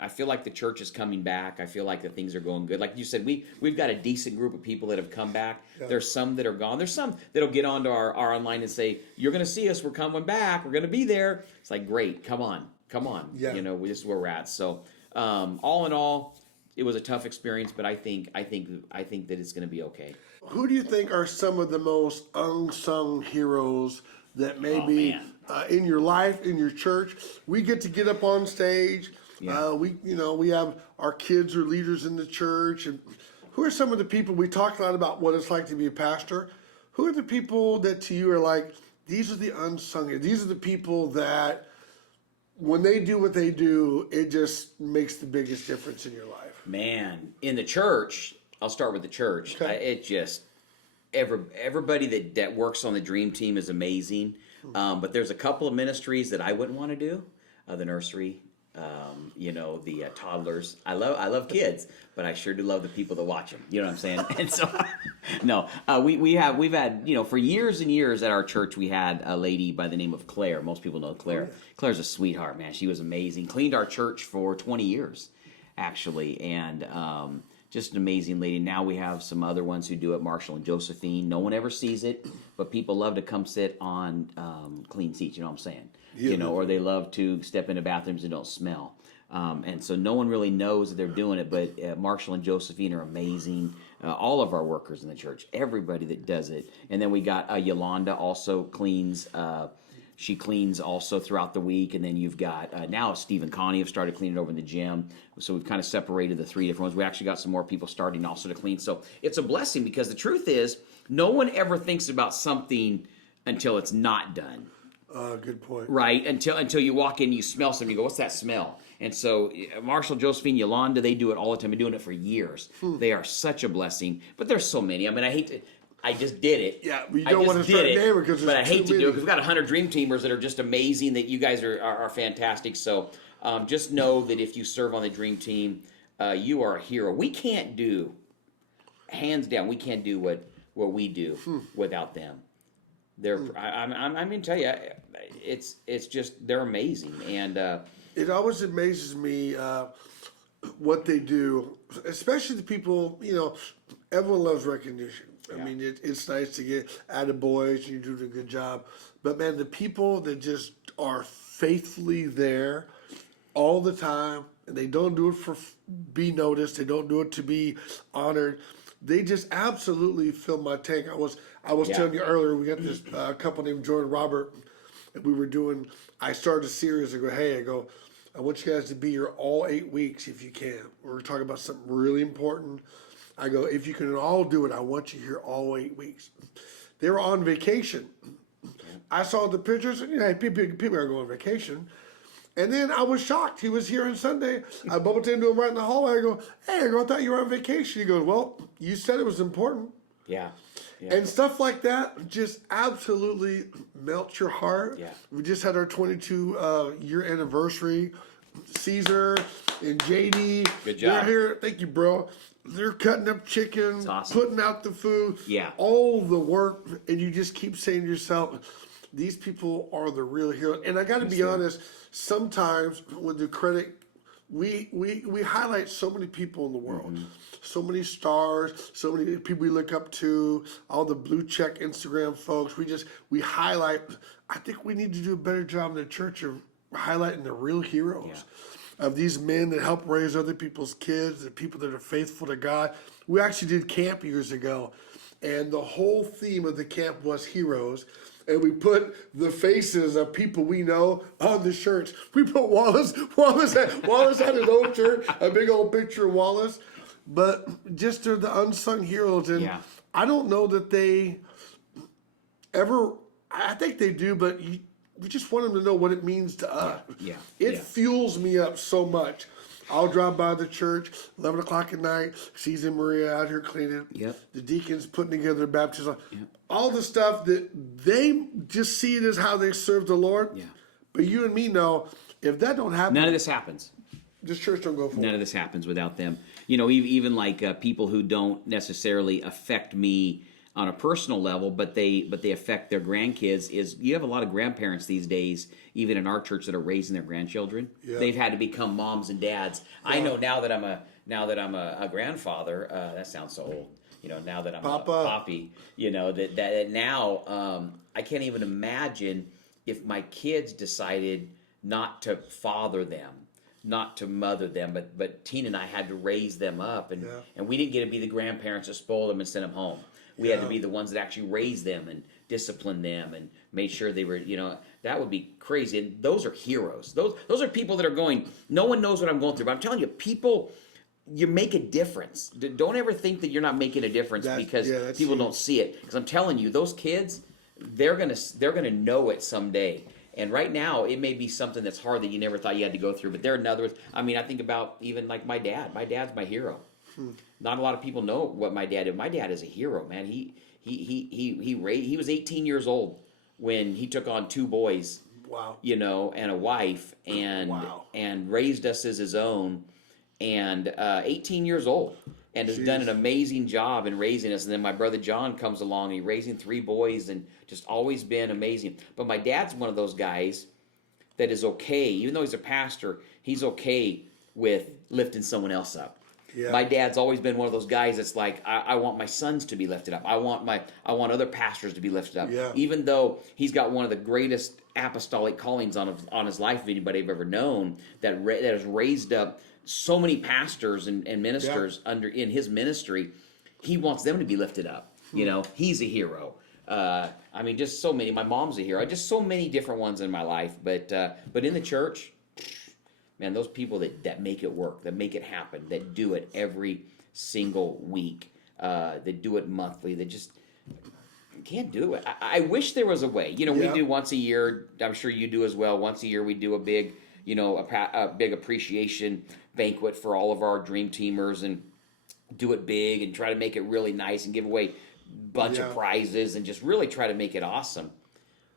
is coming back. I feel like that things are going good. Like you said, we've got a decent group of people that have come back. Yeah. There's some that are gone. There's some that'll get onto our online and say, you're going to see us. We're coming back. We're going to be there. It's like, great. Come on. Yeah. This is where we're at. So, all in all, it was a tough experience, but I think that it's going to be okay. Who do you think are some of the most unsung heroes that maybe in your life, in your church? We get up on stage. Yeah. We have our kids are leaders in the church. And who are some of the people, we talked a lot about what it's like to be a pastor. Who are the people that to you are like, these are the unsung heroes? These are the people that when they do what they do, it just makes the biggest difference in your life. Man, in the church, I'll start with the church. Okay. Everybody that works on the dream team is amazing. But there's a couple of ministries that I wouldn't want to do. The nursery, the toddlers. I love kids, but I sure do love the people that watch them. You know what I'm saying? And so, no, we've had, for years and years at our church, we had a lady by the name of Claire. Most people know Claire. Claire's a sweetheart, man. She was amazing. Cleaned our church for 20 years, actually, and just an amazing lady. Now we have some other ones who do it, Marshall and Josephine. No one ever sees it, but people love to come sit on clean seats, you know what I'm saying? Yeah, or they love to step into bathrooms and don't smell. And so no one really knows that they're doing it, but Marshall and Josephine are amazing. All of our workers in the church, everybody that does it. And then we got Yolanda also cleans. She cleans also throughout the week. And then you've got, now Steve and Connie have started cleaning over in the gym. So we've kind of separated the 3 different ones. We actually got some more people starting also to clean. So it's a blessing because the truth is, no one ever thinks about something until it's not done. Good point. Right, until you walk in, you smell something, you go, what's that smell? And so Marshall, Josephine, Yolanda, they do it all the time. Been doing it for years. They are such a blessing. But there's so many. I mean, I just did it. Yeah, you don't want to start naming because but I hate to do it because we've got 100 dream teamers that are just amazing. That you guys are fantastic. So just know that if you serve on the dream team, you are a hero. We can't do, hands down, we can't do what we do without them. I'm going to tell you, it's just they're amazing, and it always amazes me what they do, especially the people. Everyone loves recognition. I mean, it's nice to get attaboys, you do a good job, but man, the people that just are faithfully there all the time, and they don't do it for be noticed, they don't do it to be honored. They just absolutely fill my tank. I was telling you earlier, we got this couple named Jordan Robert, and we were doing. I started a series. I go, I want you guys to be here all 8 weeks if you can. We're talking about something really important. I go, if you can all do it, I want you here all 8 weeks. They were on vacation. I saw the pictures, and people are going on vacation. And then I was shocked. He was here on Sunday. I bumped into him right in the hallway. I go, hey, I thought you were on vacation. He goes, well, you said it was important. Yeah. And stuff like that just absolutely melts your heart. Yeah. We just had our 22-year anniversary. Caesar and JD. Good job. They're here. Thank you, bro. They're cutting up chicken, awesome. putting out the food. Yeah. All the work. And you just keep saying to yourself, these people are the real heroes. And I got to be honest, sometimes with the credit, we highlight so many people in the world, so many stars, so many people we look up to, all the blue check Instagram folks. We highlight. I think we need to do a better job in the church of highlighting the real heroes of these men that help raise other people's kids, the people that are faithful to God. We actually did camp years ago, and the whole theme of the camp was heroes. And we put the faces of people we know on the shirts. We put Wallace. Wallace had an old shirt, a big old picture of Wallace. But just they're the unsung heroes. And I don't know that they ever, I think they do, but we just want them to know what it means to us. It fuels me up so much. I'll drive by the church, 11 o'clock at night, Caesar and Maria out here cleaning. The deacons putting together their baptism. All the stuff that they just see it as how they serve the Lord. But you and me know, if that don't happen. None of this happens. This church don't go forward. None of this happens without them. You know, even like people who don't necessarily affect me on a personal level, but they affect their grandkids. Is you have a lot of grandparents these days, even in our church, that are raising their grandchildren. They've had to become moms and dads. I know now that I'm a grandfather. That sounds so old. You know, now that I'm a poppy. You know that now I can't even imagine if my kids decided not to father them, not to mother them, but Tina and I had to raise them up, and we didn't get to be the grandparents that spoiled them and sent them home. We had to be the ones that actually raised them and disciplined them and made sure they were, you know, that would be crazy. And those are heroes. Those are people that are going, no one knows what I'm going through. But I'm telling you, people, you make a difference. Don't ever think that you're not making a difference because people don't see it. Because I'm telling you, those kids, they're gonna know it someday. And right now, it may be something that's hard that you never thought you had to go through. But there are others. I mean, I think about even like my dad. My dad's my hero. Not a lot of people know what my dad did. My dad is a hero, man. He was 18 years old when he took on 2 boys. Wow. You know, and a wife, and raised us as his own. And 18 years old, and has done an amazing job in raising us. And then my brother John comes along, and he's raising 3 boys, and just always been amazing. But my dad's one of those guys that is okay, even though he's a pastor, he's okay with lifting someone else up. My dad's always been one of those guys that's like, I want my sons to be lifted up. I want other pastors to be lifted up. Even though he's got one of the greatest apostolic callings on his life of anybody I've ever known, that has raised up so many pastors and ministers in his ministry. He wants them to be lifted up. You know, he's a hero. I mean, just so many. My mom's a hero. Just so many different ones in my life. But in the church, man, those people that make it work, that make it happen, that do it every single week, that do it monthly, that just can't do it. I wish there was a way. You know, we do once a year. I'm sure you do as well. Once a year, we do a big, you know, a big appreciation banquet for all of our dream teamers, and do it big and try to make it really nice and give away a bunch of prizes and just really try to make it awesome.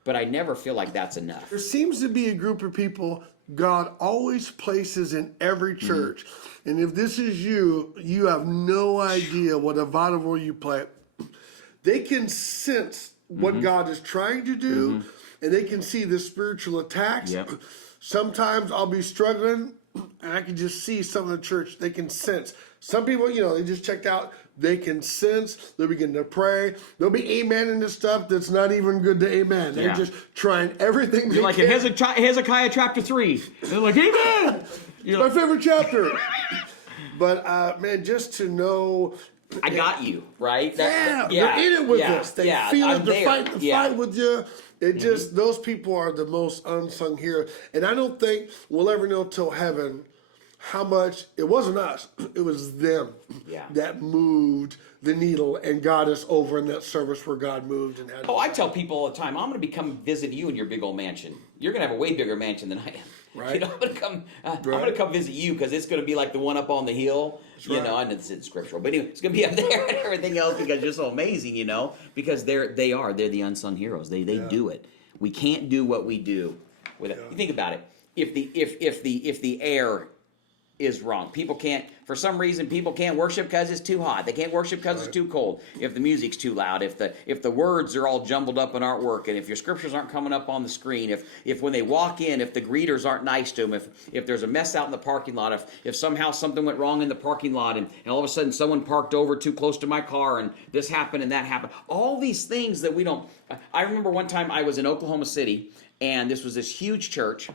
But I never feel like that's enough. There seems to be a group of people God always places in every church. And if this is you, you have no idea what a vital role you play. They can sense what God is trying to do, and they can see the spiritual attacks. Sometimes I'll be struggling, and I can just see some of the church, they can sense. Some people, you know, they just checked out, they can sense, they'll begin to pray. They'll be amen this stuff that's not even good to amen. They're just trying everything You're like can. In Hezekiah chapter 3. They're like, amen! It's my favorite chapter. But, man, just to know... I got you, right? They're in it with us. They feel it, they fight the fight with you. It just, those people are the most unsung heroes. And I don't think we'll ever know till heaven how much, it wasn't us, it was them that moved the needle and got us over in that service where God moved. And I tell people all the time, I'm going to come visit you in your big old mansion. You're going to have a way bigger mansion than I am. Right. You know, I'm gonna come visit you because it's gonna be like the one up on the hill. That's you know, I know this isn't scriptural, but anyway, it's gonna be up there and everything else because you're so amazing, you know, because they're the unsung heroes. They do it. We can't do what we do without. You think about it. If the air is wrong. People can't, for some reason, people can't worship because it's too hot. They can't worship because it's too cold. If the music's too loud, if the words are all jumbled up in artwork, and if your scriptures aren't coming up on the screen, if when they walk in, if the greeters aren't nice to them, if there's a mess out in the parking lot, if somehow something went wrong in the parking lot, and all of a sudden someone parked over too close to my car, and this happened and that happened. All these things that we don't. I remember one time I was in Oklahoma City, and this was this huge church,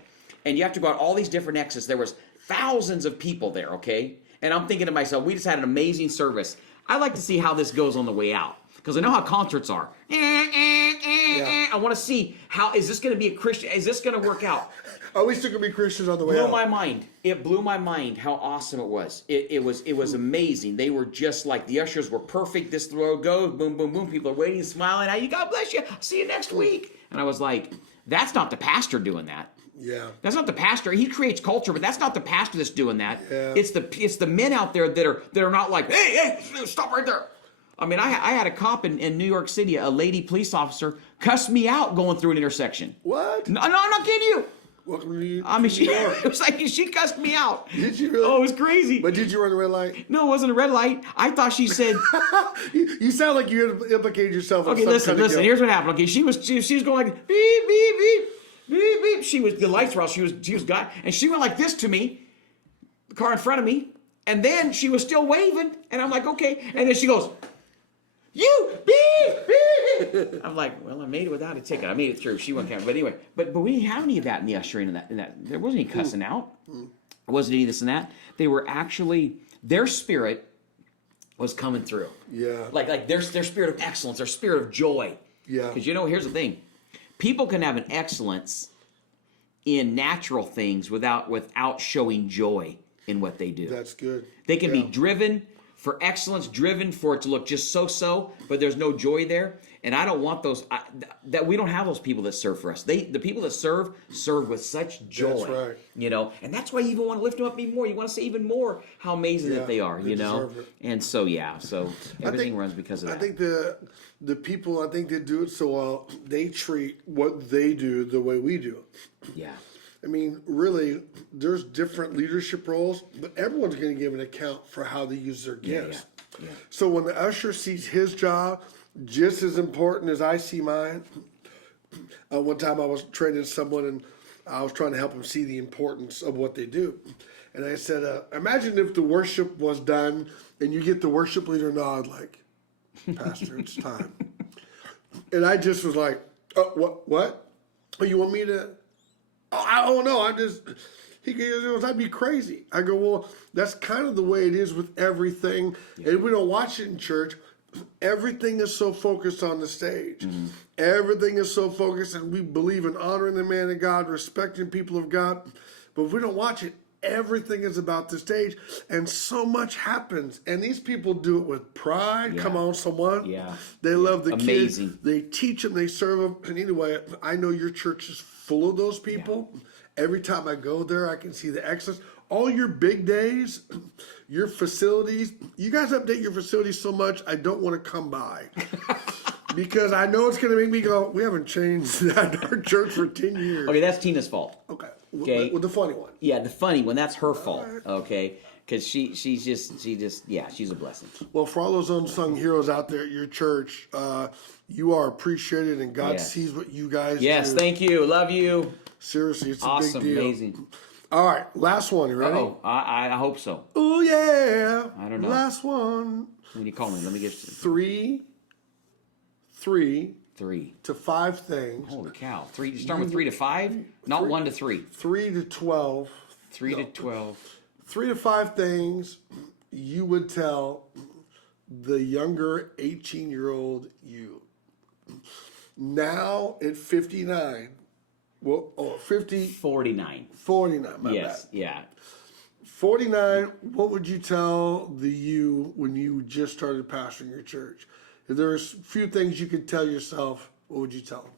and you have to go out all these different exits. There was thousands of people there, okay? And I'm thinking to myself, we just had an amazing service. I like to see how this goes on the way out, because I know how concerts are. I want to see how, is this going to be a Christian? Is this going to work out? Are we still going to be Christians on the way out? Blew my mind. It blew my mind how awesome it was. It was amazing. They were just like, the ushers were perfect. This road goes, boom, boom, boom. People are waiting, smiling. How you, God bless you. See you next week. And I was like, that's not the pastor doing that. Yeah, that's not the pastor. He creates culture, but that's not the pastor that's doing that. Yeah. It's the men out there that are not like, hey, stop right there. I mean, I had a cop in New York City, a lady police officer, cussed me out going through an intersection. What? No, I'm not kidding you. Welcome to you. I mean, it was like she cussed me out. Did you really? Oh, it was crazy. But did you run the red light? No, it wasn't a red light. I thought she said. You sound like you implicated yourself. Okay, listen. Here's what happened. Okay, she was going like beep beep beep. Beep, beep. She was, the lights were off. She was got, and she went like this to me, the car in front of me, and then she was still waving, and I'm like, okay, and then she goes, you beep, beep. I'm like, well, I made it without a ticket. I made it through. She went down, but anyway, but we didn't have any of that in the ushering and that. There wasn't any cussing out. There wasn't any of this and that. They were actually, their spirit was coming through. Yeah. Like their spirit of excellence, their spirit of joy. Yeah. Because here's the thing. People can have an excellence in natural things without showing joy in what they do. That's good. They can be driven for excellence, driven for it to look just so, but there's no joy there. And I don't want those. That we don't have those people that serve for us. The people that serve with such joy. That's right. You know, and that's why you even want to lift them up even more. You want to say even more how amazing that they are. You know, and so everything runs because of that. I think the people that do it so well, they treat what they do the way we do. Yeah. I mean, really, there's different leadership roles, but everyone's going to give an account for how they use their gifts. Yeah. So when the usher sees his job just as important as I see mine, one time I was training someone and I was trying to help them see the importance of what they do. And I said, imagine if the worship was done and you get the worship leader nod like, Pastor, it's time. And I just was like, what? Oh, you want me to? Oh, I don't know. He goes, I'd be crazy. I go, well, that's kind of the way it is with everything. Yeah. And we don't watch it in church. Everything is so focused on the stage. Mm-hmm. Everything is so focused, and we believe in honoring the man of God, respecting people of God. But if we don't watch it, everything is about the stage, and so much happens. And these people do it with pride. Yeah. Come on, someone. Yeah. They love the Amazing. kids. They teach them. They serve them. And anyway, I know your church is full of those people. Yeah. Every time I go there, I can see the excellence. All your big days, your facilities, you guys update your facilities so much, I don't want to come by. Because I know it's going to make me go, we haven't changed that in our church for 10 years. Okay, that's Tina's fault. Okay. With the funny one. Yeah, the funny one. That's her fault. Okay. Because she's a blessing. Well, for all those unsung heroes out there at your church, you are appreciated, and God sees what you guys do. Yes, thank you. Love you. Seriously, it's awesome, a big deal. Amazing. All right, last one. You ready? Oh, I hope so. Oh yeah. I don't know. Last one. When you call me, let me get three to 5 things. Holy cow! You start with 3 to 5, not 1 to 3. 3 to 12. 3 to 12. 3 to 5 things you would tell the younger 18-year-old you. Now at 59. Well, 49. 49, my yes, bad. Yeah. 49, what would you tell the you when you just started pastoring your church? If there's a few things you could tell yourself, what would you tell them?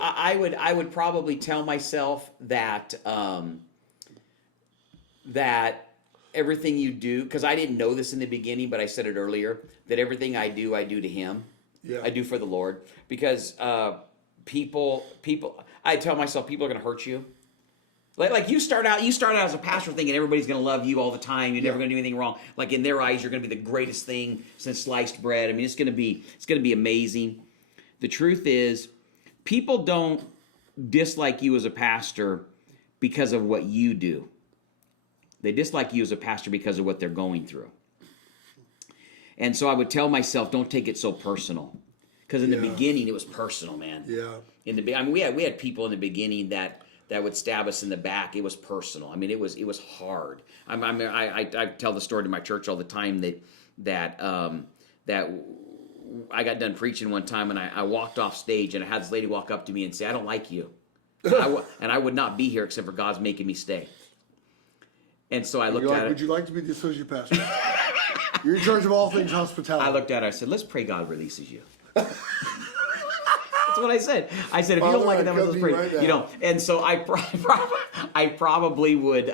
I would probably tell myself that that everything you do, because I didn't know this in the beginning, but I said it earlier, that everything I do to Him. Yeah. I do for the Lord, because people, I tell myself people are going to hurt you. Like you start out as a pastor thinking everybody's going to love you all the time. You're never going to do anything wrong. Like in their eyes, you're going to be the greatest thing since sliced bread. I mean, it's going to be amazing. The truth is, people don't dislike you as a pastor because of what you do. They dislike you as a pastor because of what they're going through. And so I would tell myself, don't take it so personal. Because in the beginning, it was personal, man. Yeah. I mean, we had people in the beginning that would stab us in the back. It was personal. I mean, it was hard. I tell the story to my church all the time that I got done preaching one time, and I walked off stage, and I had this lady walk up to me and say, "I don't like you," and I would not be here except for God's making me stay. And so I looked at it. Would you like to be the associate pastor? You're in charge of all things hospitality. I looked at her. I said, "Let's pray God releases you." That's what I said. I said, if you don't like it, then let's pray. Right, and so I probably would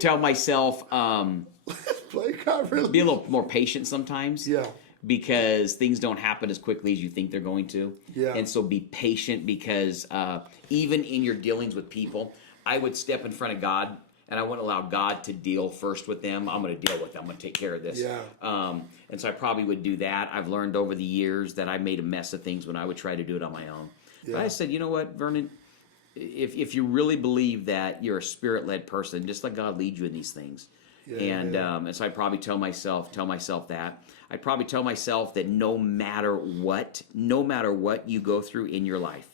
tell myself, play God release. Be a little more patient sometimes. Yeah. Because things don't happen as quickly as you think they're going to. Yeah. And so be patient, because even in your dealings with people, I would step in front of God, and I wouldn't allow God to deal first with them. I'm going to deal with them. I'm going to take care of this. Yeah. And so I probably would do that. I've learned over the years that I made a mess of things when I would try to do it on my own. Yeah. But I said, you know what, Vernon? If you really believe that you're a Spirit-led person, just let God lead you in these things. Yeah, and so I'd probably tell myself that. I'd probably tell myself that no matter what you go through in your life,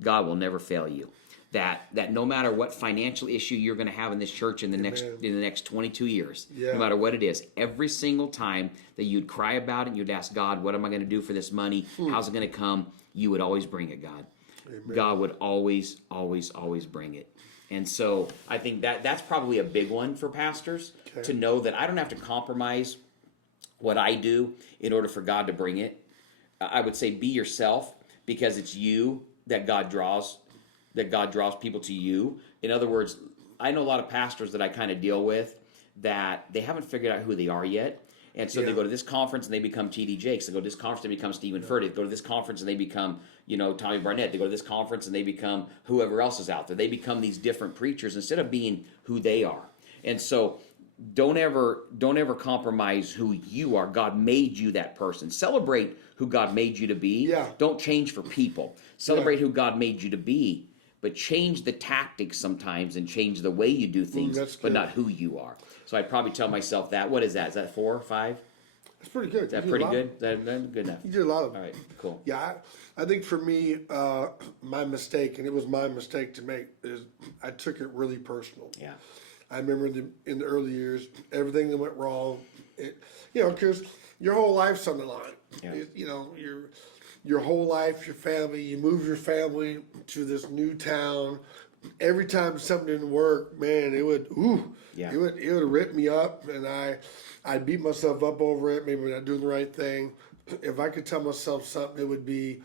God will never fail you. That no matter what financial issue you're going to have in this church in the next 22 years, no matter what it is, every single time that you'd cry about it and you'd ask God, what am I going to do for this money? How's it going to come? You would always bring it, God. Amen. God would always, always, always bring it. And so I think that's probably a big one for pastors, to know that I don't have to compromise what I do in order for God to bring it. I would say be yourself, because it's you that God draws people to you. In other words, I know a lot of pastors that I kind of deal with that they haven't figured out who they are yet. And so they go to this conference and they become T.D. Jakes. They go to this conference and they become Stephen Furtick. They go to this conference and they become, Tommy Barnett. They go to this conference and they become whoever else is out there. They become these different preachers instead of being who they are. And so don't ever compromise who you are. God made you that person. Celebrate who God made you to be. Yeah. Don't change for people. Celebrate who God made you to be. But change the tactics sometimes and change the way you do things, but not who you are. So I'd probably tell myself that. What is that? Is that 4 or 5? That's pretty good. Is that pretty good? Is that good enough? You did a lot of them. All right, cool. Yeah, I think for me, my mistake, and it was my mistake to make, is I took it really personal. Yeah. I remember in the early years, everything that went wrong, because your whole life's on the line. Yeah. Your whole life, your family, you move your family to this new town. Every time something didn't work, man, it would rip me up, and I'd beat myself up over it, maybe not doing the right thing. If I could tell myself something, it would be,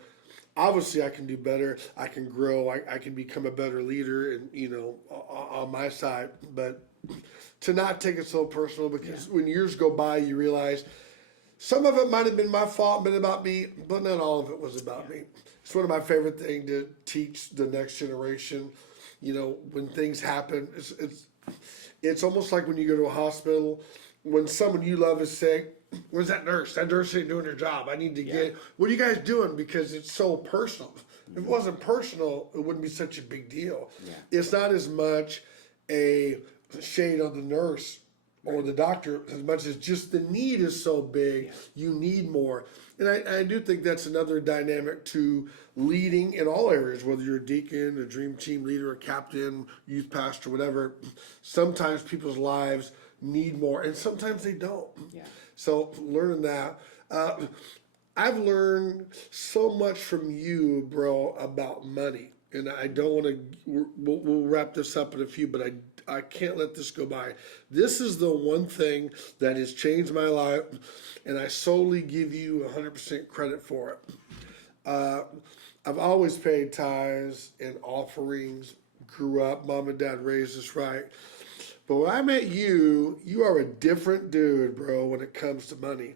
obviously I can do better, I can grow, I can become a better leader, and on my side, but to not take it so personal, because when years go by, you realize some of it might have been my fault, been about me, but not all of it was about me. It's one of my favorite things to teach the next generation. When things happen, it's almost like when you go to a hospital, when someone you love is sick, where's that nurse? That nurse ain't doing her job. I need to get, what are you guys doing? Because it's so personal. If it wasn't personal, it wouldn't be such a big deal. Yeah. It's not as much a shade on the nurse or the doctor as much as just the need is so big, you need more. And I do think that's another dynamic to leading in all areas, whether you're a deacon, a dream team leader, a captain, youth pastor, whatever. Sometimes people's lives need more, and sometimes they don't. Yeah. So learning that. I've learned so much from you, bro, about money. And I don't want to, we'll wrap this up in a few, but I can't let this go by. This is the one thing that has changed my life, and I solely give you 100% credit for it. I've always paid tithes and offerings, grew up, mom and dad raised us right. But when I met you, you are a different dude, bro, when it comes to money.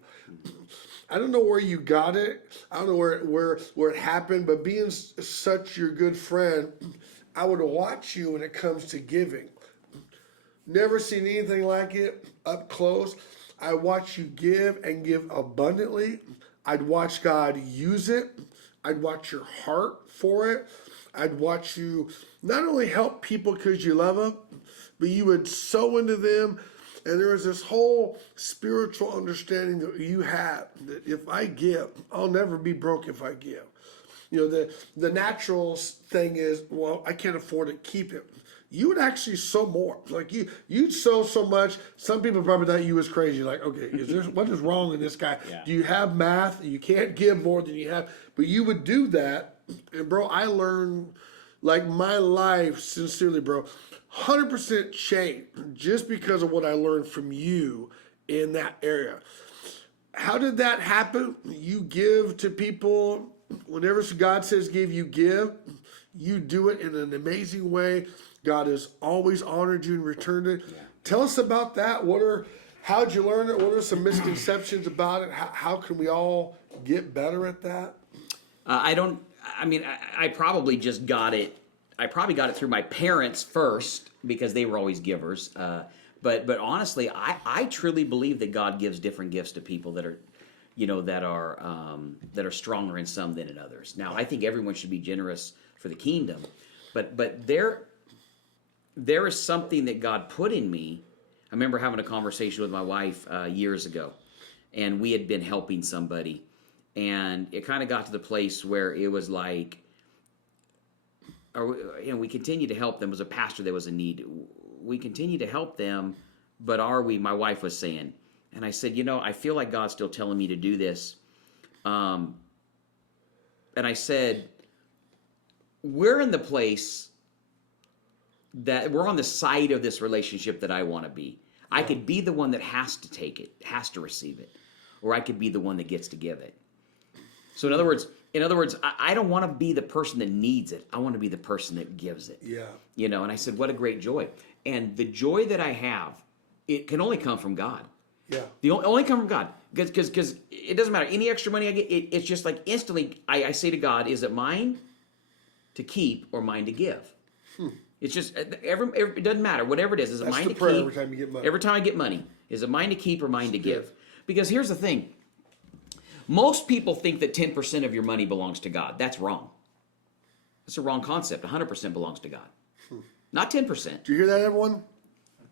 I don't know where you got it. I don't know where it happened, but being such your good friend, I would watch you when it comes to giving. Never seen anything like it up close. I watch you give and give abundantly. I'd watch God use it. I'd watch your heart for it. I'd watch you not only help people because you love them, but you would sow into them. And there is this whole spiritual understanding that you have that if I give, I'll never be broke if I give. You know, the natural thing is, well, I can't afford to keep it. You would actually sow more. Like you'd sow so much. Some people probably thought you was crazy. Like, okay, what is wrong with this guy? Yeah. Do you have math? You can't give more than you have. But you would do that. And bro, I learned like my life, sincerely, bro, 100% changed just because of what I learned from you in that area. How did that happen? You give to people. Whenever God says give, you give. You do it in an amazing way. God has always honored you and returned it. Yeah. Tell us about that. How'd you learn it? What are some misconceptions about it? How can we all get better at that? I probably just got it. I probably got it through my parents first because they were always givers. But honestly, I truly believe that God gives different gifts to people that are, that are stronger in some than in others. Now, I think everyone should be generous for the kingdom, but there is something that God put in me. I remember having a conversation with my wife years ago, and we had been helping somebody, and it kind of got to the place where it was like, we continue to help them. It was a pastor that was in need. We continue to help them, but are we? My wife was saying, and I said, I feel like God's still telling me to do this. And I said, we're in the place that we're on the side of this relationship that I want to be. I could be the one that has to take it, has to receive it, or I could be the one that gets to give it. So in other words, I don't want to be the person that needs it. I want to be the person that gives it. Yeah. And I said, what a great joy. And the joy that I have, it can only come from God. Yeah. The only come from God. Because it doesn't matter. Any extra money I get, it's just like instantly I say to God, is it mine to keep or mine to give? It's just, it doesn't matter. Whatever it is it mine to keep? Every time you get money. Every time I get money. Is it mine to keep or mine to give? Because here's the thing. Most people think that 10% of your money belongs to God. That's wrong. That's a wrong concept. 100% belongs to God. Not 10%. Do you hear that, everyone?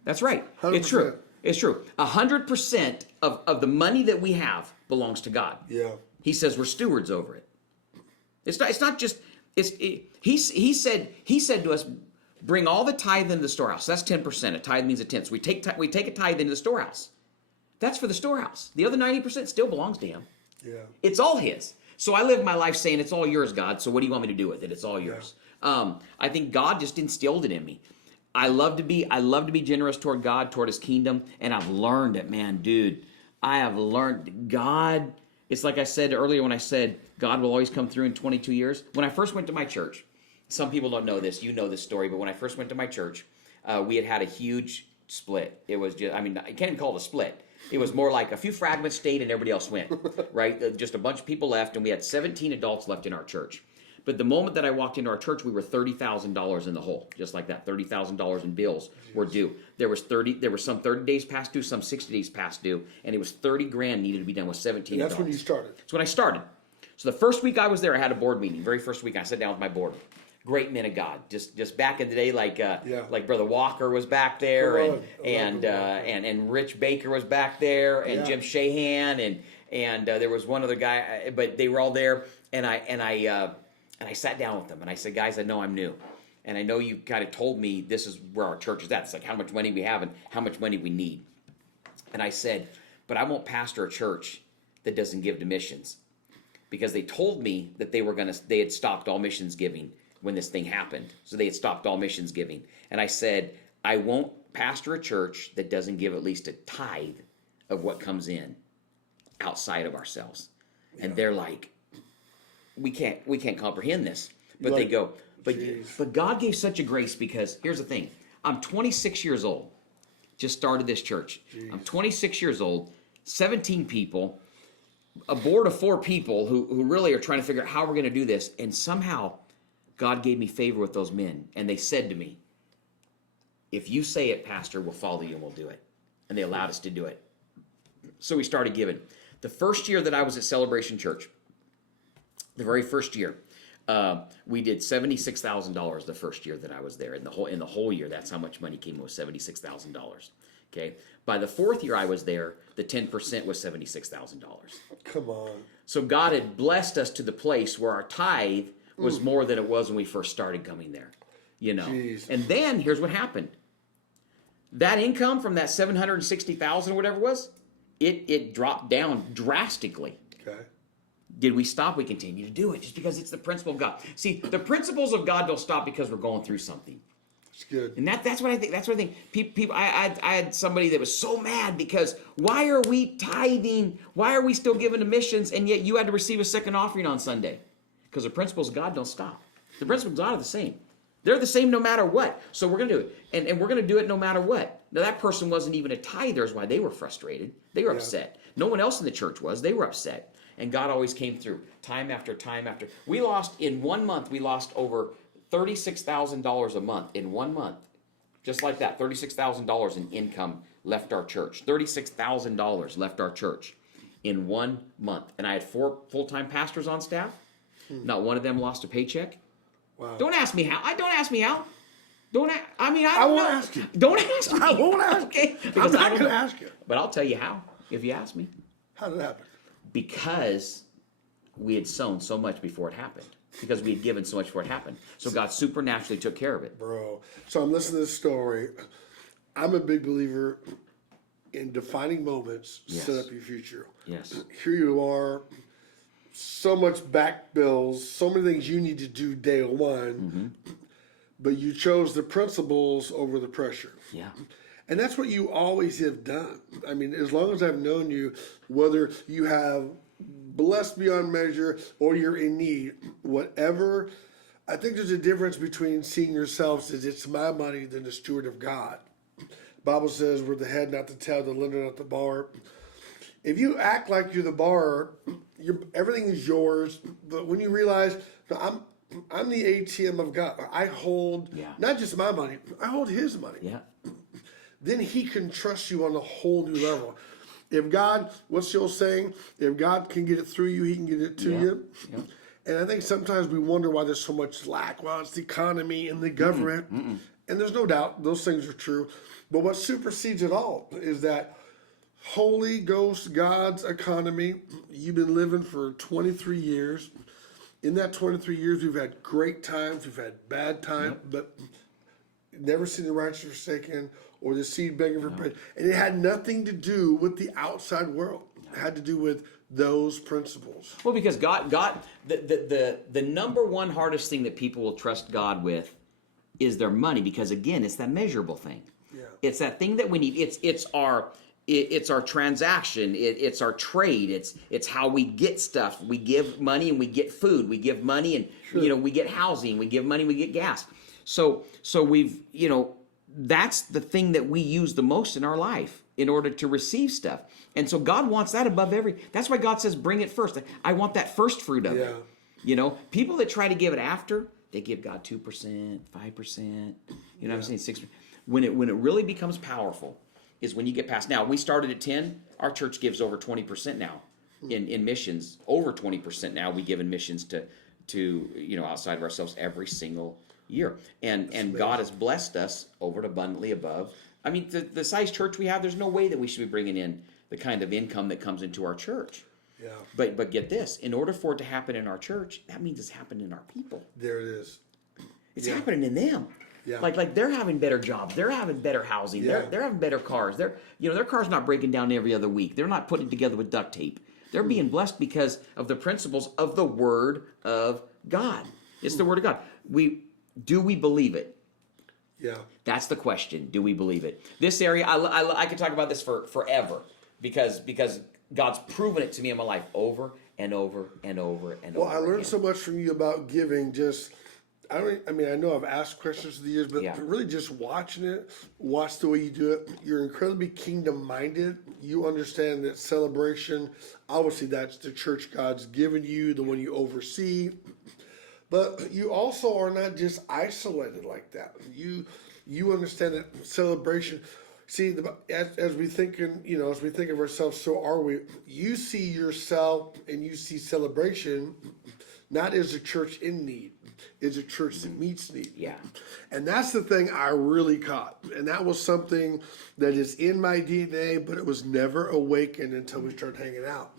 That's right. 100%. It's true. It's true. 100% of the money that we have belongs to God. Yeah. He says we're stewards over it. It's not just, he said to us, bring all the tithe into the storehouse. That's 10%. A tithe means a tenth. So we take a tithe into the storehouse. That's for the storehouse. The other 90% still belongs to him. Yeah. It's all his. So I live my life saying it's all yours, God. So what do you want me to do with it? It's all yours. Yeah. I think God just instilled it in me. I love to be generous toward God, toward his kingdom, and I've learned it, man, dude. I have learned God. It's like I said earlier when I said God will always come through in 22 years. When I first went to my church, some people don't know this, you know this story, but when I first went to my church, we had a huge split. It was just, I can't even call it a split. It was more like a few fragments stayed and everybody else went, right? Just a bunch of people left, and we had 17 adults left in our church. But the moment that I walked into our church, we were $30,000 in the hole, just like that. $30,000 in bills were due. There were some 30 days past due, some 60 days past due, and it was 30 grand needed to be done with 17 and that's adults. When you started. That's when I started. So the first week I was there, I had a board meeting. Very first week, I sat down with my board. Great men of God. Just back in the day, like Brother Walker was back there, and Rich Baker was back there, and Jim Shahan, and there was one other guy, but they were all there, and I sat down with them, and I said, guys, I know I'm new, and I know you kind of told me this is where our church is at. It's like how much money we have and how much money we need. And I said, but I won't pastor a church that doesn't give to missions, because they told me that they had stopped all missions giving when this thing happened. So they had stopped all missions giving. And I said, I won't pastor a church that doesn't give at least a tithe of what comes in outside of ourselves. Yeah. And they're like, we can't comprehend this. But they go, but God gave such a grace, because here's the thing. I'm 26 years old. Just started this church. I'm 26 years old, 17 people, a board of 4 people who really are trying to figure out how we're going to do this. And somehow God gave me favor with those men. And they said to me, if you say it, Pastor, we'll follow you and we'll do it. And they allowed us to do it. So we started giving. The first year that I was at Celebration Church, the very first year, we did $76,000 the first year that I was there. In the whole year, that's how much money came, was $76,000. Okay. By the 4th year I was there, the 10% was $76,000. Come on. So God had blessed us to the place where our tithe was more than it was when we first started coming there. You know. Jeez. And then here's what happened. That income from that $760,000 or whatever it was, it dropped down drastically. Okay. Did we stop? We continue to do it just because it's the principle of God. See, the principles of God don't stop because we're going through something. It's good. And that's what I think. That's what I think. People, I had somebody that was so mad because why are we tithing? Why are we still giving to missions? And yet you had to receive a second offering on Sunday. Because the principles of God don't stop. The principles of God are the same. They're the same no matter what. So we're going to do it. And we're going to do it no matter what. Now, that person wasn't even a tither, is why they were frustrated. They were upset. No one else in the church was. They were upset. And God always came through time after time after. We lost, in 1 month, we lost over $36,000 a month in 1 month. Just like that, $36,000 in income left our church. $36,000 left our church in 1 month. And I had 4 full-time pastors on staff. Not one of them lost a paycheck. Wow. Don't ask me how. Don't ask me how. I won't ask you. Don't ask me. I won't ask okay? you. Because I'm not going to ask you. But I'll tell you how, if you ask me. How did it happen? Because we had sown so much before it happened. Because we had given so much before it happened. So God supernaturally took care of it. Bro. So I'm listening to this story. I'm a big believer in defining moments set up your future. Yes. Here you are. So much back bills, so many things you need to do day one, but you chose the principles over the pressure. Yeah. And that's what you always have done. I mean, as long as I've known you, whether you have blessed beyond measure or you're in need, whatever, I think there's a difference between seeing yourselves as it's my money than the steward of God. The Bible says we're the head, not the tail, the lender, not the borrower. If you act like you're the borrower, everything is yours. But when you realize, no, I'm the ATM of God. I hold not just my money, I hold His money. Yeah. Then He can trust you on a whole new level. If God, what's the old saying? If God can get it through you, He can get it to you. Yeah. And I think sometimes we wonder why there's so much lack. Well, it's the economy and the government. And there's no doubt those things are true. But what supersedes it all is that Holy Ghost, God's economy. You've been living for 23 years. In that 23 years, we've had great times, we've had bad times, but never seen the righteous forsaken or the seed begging for bread. And it had nothing to do with the outside world. It had to do with those principles. Well, because God, the number one hardest thing that people will trust God with is their money, because again, it's that measurable thing. Yeah. It's that thing that we need. It's our transaction. It's our trade. It's how we get stuff. We give money and we get food. We give money and we get housing. We give money. We get gas. So we've that's the thing that we use the most in our life in order to receive stuff. And so God wants that above that's why God says, bring it first. I want that first fruit of it. People that try to give it after, they give God 2%, 5%, what I'm saying, 6%. When it really becomes powerful is when you get past. Now, we started at 10. Our church gives over 20% now in missions. Over 20% now we give in missions to outside of ourselves every single year. And God has blessed us over and abundantly above. I mean, the size church we have, there's no way that we should be bringing in the kind of income that comes into our church. Yeah. But get this, in order for it to happen in our church, that means it's happening in our people. There it is. It's happening in them. Yeah. Like they're having better jobs, they're having better housing, they're having better cars. Their car's not breaking down every other week. They're not putting it together with duct tape. They're being blessed because of the principles of the Word of God. It's the Word of God. Do we believe it? Yeah. That's the question. Do we believe it? This area, I could talk about this for forever because God's proven it to me in my life over and over and over and Well, over I learned again. so much from you about giving. I mean, I know I've asked questions through the years, but Yeah. really just watching it, watch the way you do it. You're incredibly kingdom minded. You understand that celebration, obviously, that's the church God's given you, the one you oversee. But you also are not just isolated like that. You understand that celebration. See, as we thinking, as we think of ourselves, so are we. You see yourself and you see celebration not as a church in need, is a church that meets need. Yeah. And that's the thing I really caught. And that was something that is in my DNA, but it was never awakened until we started hanging out.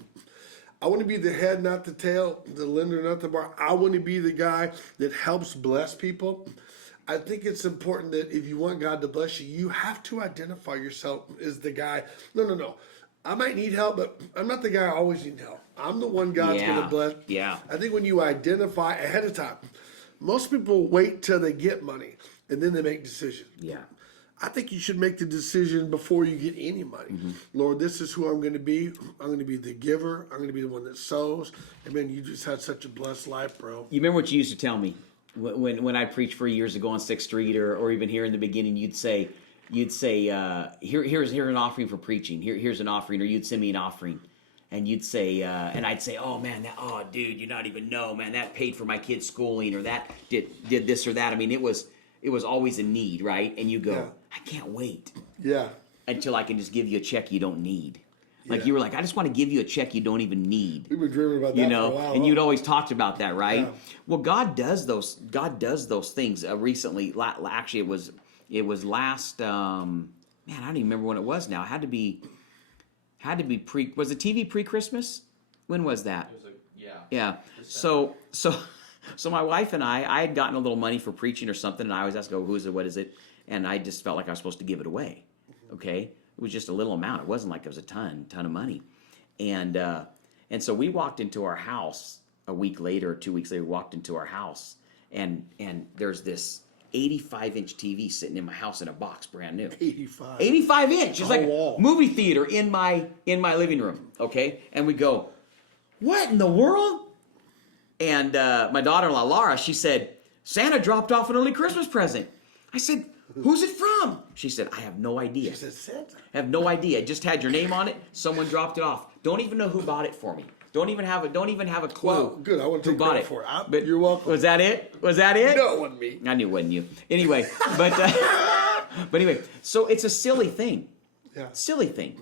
I want to be the head, not the tail, the lender, not the bar. I want to be the guy that helps bless people. I think it's important that if you want God to bless you, you have to identify yourself as the guy. No. I might need help, but I'm not the guy I always need help. I'm the one God's going to bless. Yeah. I think when you identify ahead of time, most people wait till they get money and then they make decisions. Yeah. I think you should make the decision before you get any money. Mm-hmm. Lord, this is who I'm going to be. I'm going to be the giver. I'm going to be the one that sows. And man, you just had such a blessed life, bro. You remember what you used to tell me when I preached for years ago on 6th Street or even here in the beginning, you'd say, here's an offering for preaching. Here's an offering, or you'd send me an offering. And you'd say, and I'd say, oh man, dude, you not even know, man, that paid for my kid's schooling, or that did this or that. I mean, it was always a need, right? And you go, Yeah. I can't wait. Yeah. Until I can just give you a check you don't need. Like Yeah. you were like, I just want to give you a check you don't even need. We've been dreaming about that for a while. And you'd always talked about that, right? Yeah. Well, God does those things. Recently, actually, it was last. Man, I don't even remember when it was. Now it had to be pre. Was the TV pre-Christmas? When was that? It was yeah. Yeah. So my wife and I had gotten a little money for preaching or something, and I always ask, "Oh, who is it? What is it?" And I just felt like I was supposed to give it away. Okay, it was just a little amount. It wasn't like it was a ton of money, and so we walked into our house a week later, 2 weeks later. We walked into our house, and there's this 85-inch TV sitting in my house in a box, brand new. 85-inch. It's like wall. movie theater in my living room. Okay, and we go, what in the world? And my daughter-in-law Laura, she said, Santa dropped off an early Christmas present. I said, who's it from? She said, I have no idea. She said, Santa. I have no idea. It just had your name on it. Someone dropped it off. Don't even know who bought it for me. Don't even have a clue. Well, good. I want to who take bought credit it for it. But You're welcome. Was that it? Was that it? No, it wasn't me. I knew it wasn't you. Anyway, but anyway, so it's a silly thing. Yeah. Silly thing.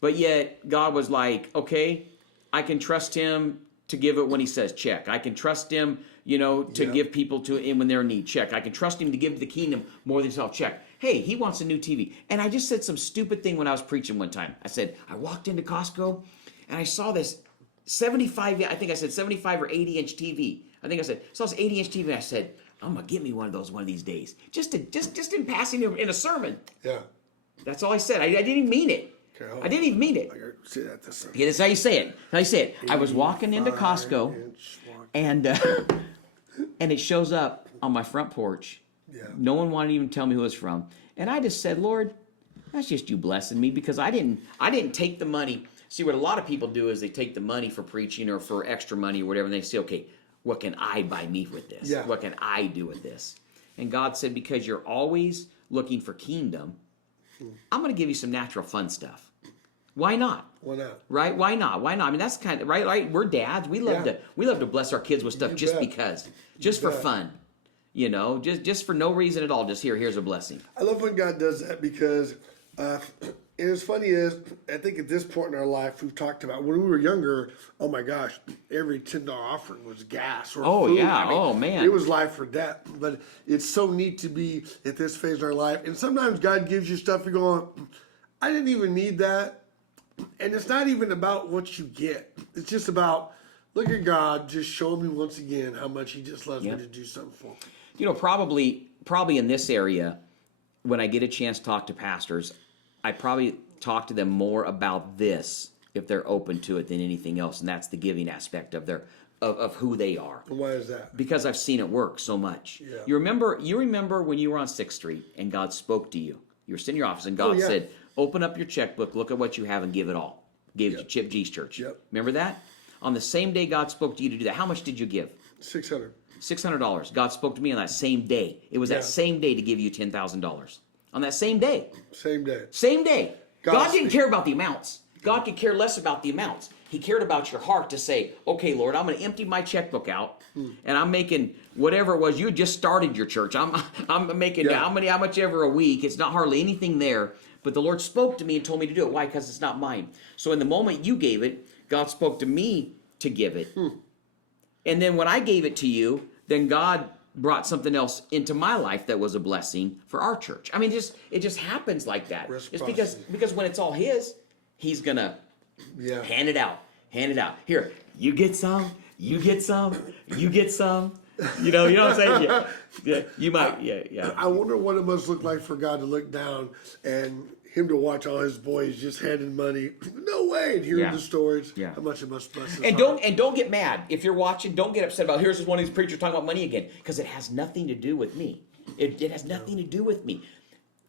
But yet God was like, okay, I can trust him to give it when he says check. I can trust him, to give people to him when they're in need. Check. I can trust him to give the kingdom more than himself. Check. Hey, he wants a new TV. And I just said some stupid thing when I was preaching one time. I said, I walked into Costco and I saw this 75 or 80-inch TV. I think I saw this 80-inch TV and I said, I'm going to get me one of these days. Just in passing in a sermon. Yeah. That's all I said. I didn't even mean it. Okay, I didn't even mean it. I got to say that this time. Yeah, that's how you say it. How you say it. I was walking into Costco, 85-inch walk. and it shows up on my front porch. Yeah. No one wanted to even tell me who it was from, and I just said, Lord, that's just you blessing me, because I didn't take the money. See, what a lot of people do is they take the money for preaching or for extra money or whatever, and they say, okay, what can I buy me with this? Yeah. What can I do with this? And God said, because you're always looking for kingdom, I'm going to give you some natural fun stuff. Why not? Why not? Right? Why not? Why not? I mean, that's kind of right. We're dads. We love to bless our kids with stuff You just bet. because, just for bet. fun, just for no reason at all. Just here's a blessing. I love when God does that because, and it's funny is, I think at this point in our life, we've talked about when we were younger, oh my gosh, every $10 offering was gas or food. Yeah. I mean, Oh, man. It was life or death. But it's so neat to be at this phase in our life. And sometimes God gives you stuff, you're going, I didn't even need that. And it's not even about what you get. It's just about, look at God just showing me once again how much he just loves me to do something for him. Probably in this area, when I get a chance to talk to pastors, I probably talk to them more about this if they're open to it than anything else, and that's the giving aspect of of who they are. And why is that? Because I've seen it work so much. Yeah. You remember when you were on 6th Street and God spoke to you. You were sitting in your office and God yeah. said, open up your checkbook, look at what you have, and give it all. Gave it to Chip G's church. Yep. Remember that? on the same day God spoke to you to do that, how much did you give? $600. $600. God spoke to me on that same day. It was that same day to give you $10,000. On that same day. Same day. Same day. God didn't speak. care about the amounts. God could care less about the amounts. He cared about your heart to say, okay, Lord, I'm going to empty my checkbook out, and I'm making whatever it was. You had just started your church. I'm making how much ever a week. It's not hardly anything there. But the Lord spoke to me and told me to do it. Why? Because it's not mine. So in the moment you gave it, God spoke to me to give it. And then when I gave it to you, then God brought something else into my life that was a blessing for our church. I mean, it just happens like that. It's because when it's all His, He's gonna hand it out. Here, you get some, you get some, you get some. You know what I'm saying? Yeah. You might. Yeah. I wonder what it must look like for God to look down and Him to watch all His boys just handing money. No way! And hearing the stories. Yeah. How much it must bless His And heart. don't get mad if you're watching. Don't get upset about here's just one of these preachers talking about money again, because it has nothing to do with me. It has nothing to do with me.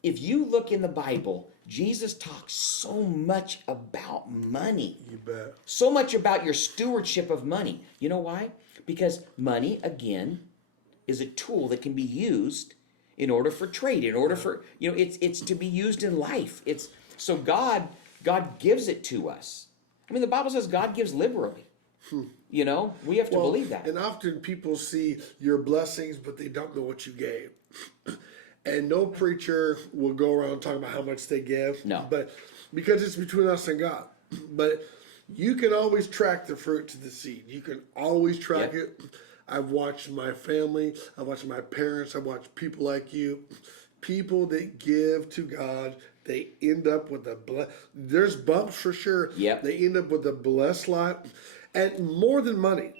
If you look in the Bible, Jesus talks so much about money. You bet. So much about your stewardship of money. You know why? Because money, again, is a tool that can be used in order for trade, in order for, it's to be used in life. So God gives it to us. I mean, the Bible says God gives liberally. We have to believe that. And often people see your blessings, but they don't know what you gave. And no preacher will go around talking about how much they give. No. But because it's between us and God. But you can always track the fruit to the seed. You can always track it. I've watched my family. I've watched my parents. I've watched people like you. People that give to God, they end up with there's bumps for sure. Yep. They end up with a blessed life. And more than money,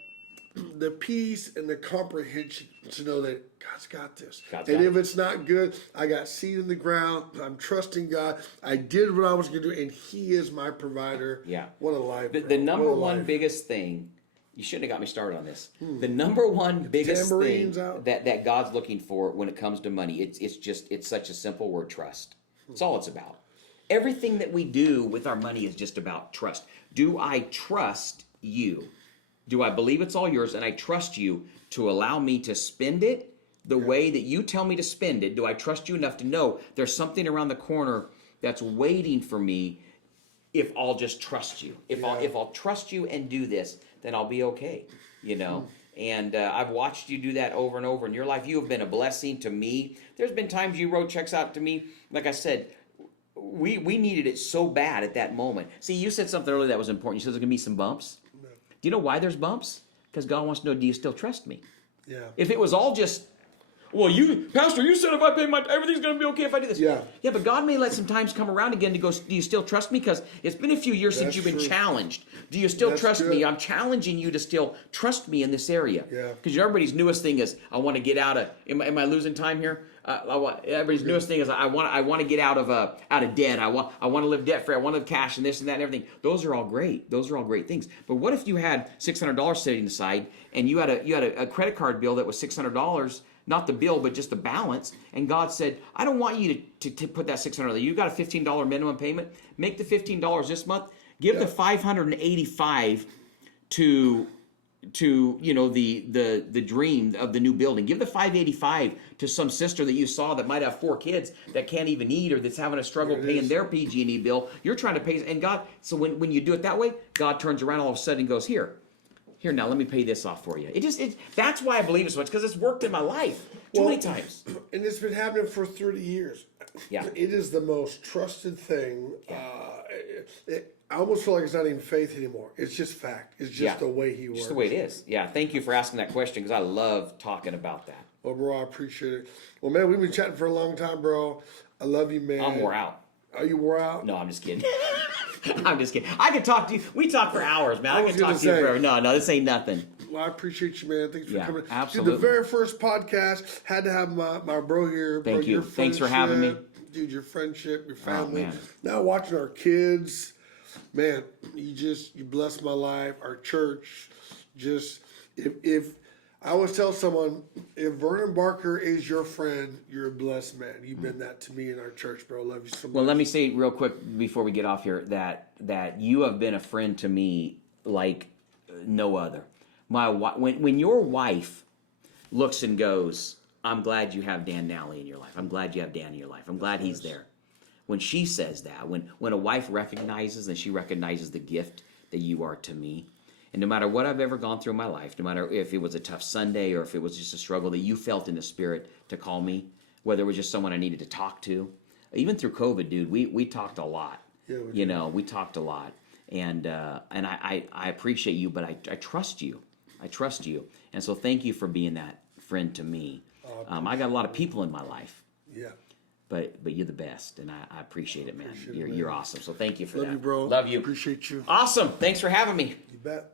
the peace and the comprehension to know that God's got this. And if it's not good, I got seed in the ground. I'm trusting God. I did what I was going to do, and He is my provider. Yeah. What a life. The number one biggest thing, you shouldn't have got me started on this. The number one biggest thing that God's looking for when it comes to money, it's such a simple word, trust. That's all it's about. Everything that we do with our money is just about trust. Do I trust you? Do I believe it's all yours and I trust you to allow me to spend it the way that you tell me to spend it? Do I trust you enough to know there's something around the corner that's waiting for me if I'll just trust you? If I'll trust you and do this, then I'll be okay, And I've watched you do that over and over in your life. You have been a blessing to me. There's been times you wrote checks out to me. Like I said, we needed it so bad at that moment. See, you said something earlier that was important. You said there's going to be some bumps. Do you know why there's bumps? Because God wants to know, do you still trust me? Yeah. If it was all just, well, Pastor, you said if I pay everything's going to be okay if I do this. Yeah. Yeah, but God may let some times come around again to go, do you still trust me? Because it's been a few years since you've been challenged. Do you still trust me? I'm challenging you to still trust me in this area. Yeah. Because everybody's newest thing is, I want to get out of, am I losing time here? Everybody's newest thing is I want to get out of debt. I want to live debt free. I want to live cash and this and that and everything. Those are all great. Those are all great things. But what if you had $600 sitting aside and you had a credit card bill that was $600, not the bill but just the balance, and God said, I don't want you to put that $600. You got a $15 minimum payment. Make the $15 this month. Give the $585 to the dream of the new building. Give the $585 to some sister that you saw that might have 4 kids that can't even eat, or that's having a struggle paying their PG&E bill. You're trying to pay, and God, so when you do it that way, God turns around all of a sudden and goes, here now, let me pay this off for you. That's why I believe it so much, because it's worked in my life too many times. And it's been happening for 30 years. Yeah. It is the most trusted thing. I almost feel like it's not even faith anymore. It's just fact. It's just the way He works. Just the way it is. Yeah, thank you for asking that question, because I love talking about that. Well, bro, I appreciate it. Well, man, we've been chatting for a long time, bro. I love you, man. I'm wore out. Are you wore out? No, I'm just kidding. I'm just kidding. I could talk to you. We talk for hours, man. I can talk to you forever. No, this ain't nothing. Well, I appreciate you, man. Thanks for coming. Absolutely. Dude, the very first podcast, had to have my bro here. Thank you. Thanks for having me. Dude, your friendship, your family. Man. Now watching our kids. Man, you bless my life. Our church, if I always tell someone, if Vernon Barker is your friend, you're a blessed man. You've been that to me in our church, bro. Love you so much. Well, let me say real quick before we get off here that you have been a friend to me like no other. When your wife looks and goes, I'm glad you have Dan Nally in your life. I'm glad you have Dan in your life. I'm glad he's there. When she says that, when a wife recognizes, and she recognizes the gift that you are to me, and no matter what I've ever gone through in my life, no matter if it was a tough Sunday or if it was just a struggle that you felt in the spirit to call me, whether it was just someone I needed to talk to, even through COVID, dude, we talked a lot. Yeah, we talked a lot, and I appreciate you, but I trust you. I trust you, and so thank you for being that friend to me. I got a lot of people in my life. Yeah. But you're the best, and I appreciate it, man. You're awesome. So thank you for that. Love you, bro. Love you. Appreciate you. Awesome. Thanks for having me. You bet.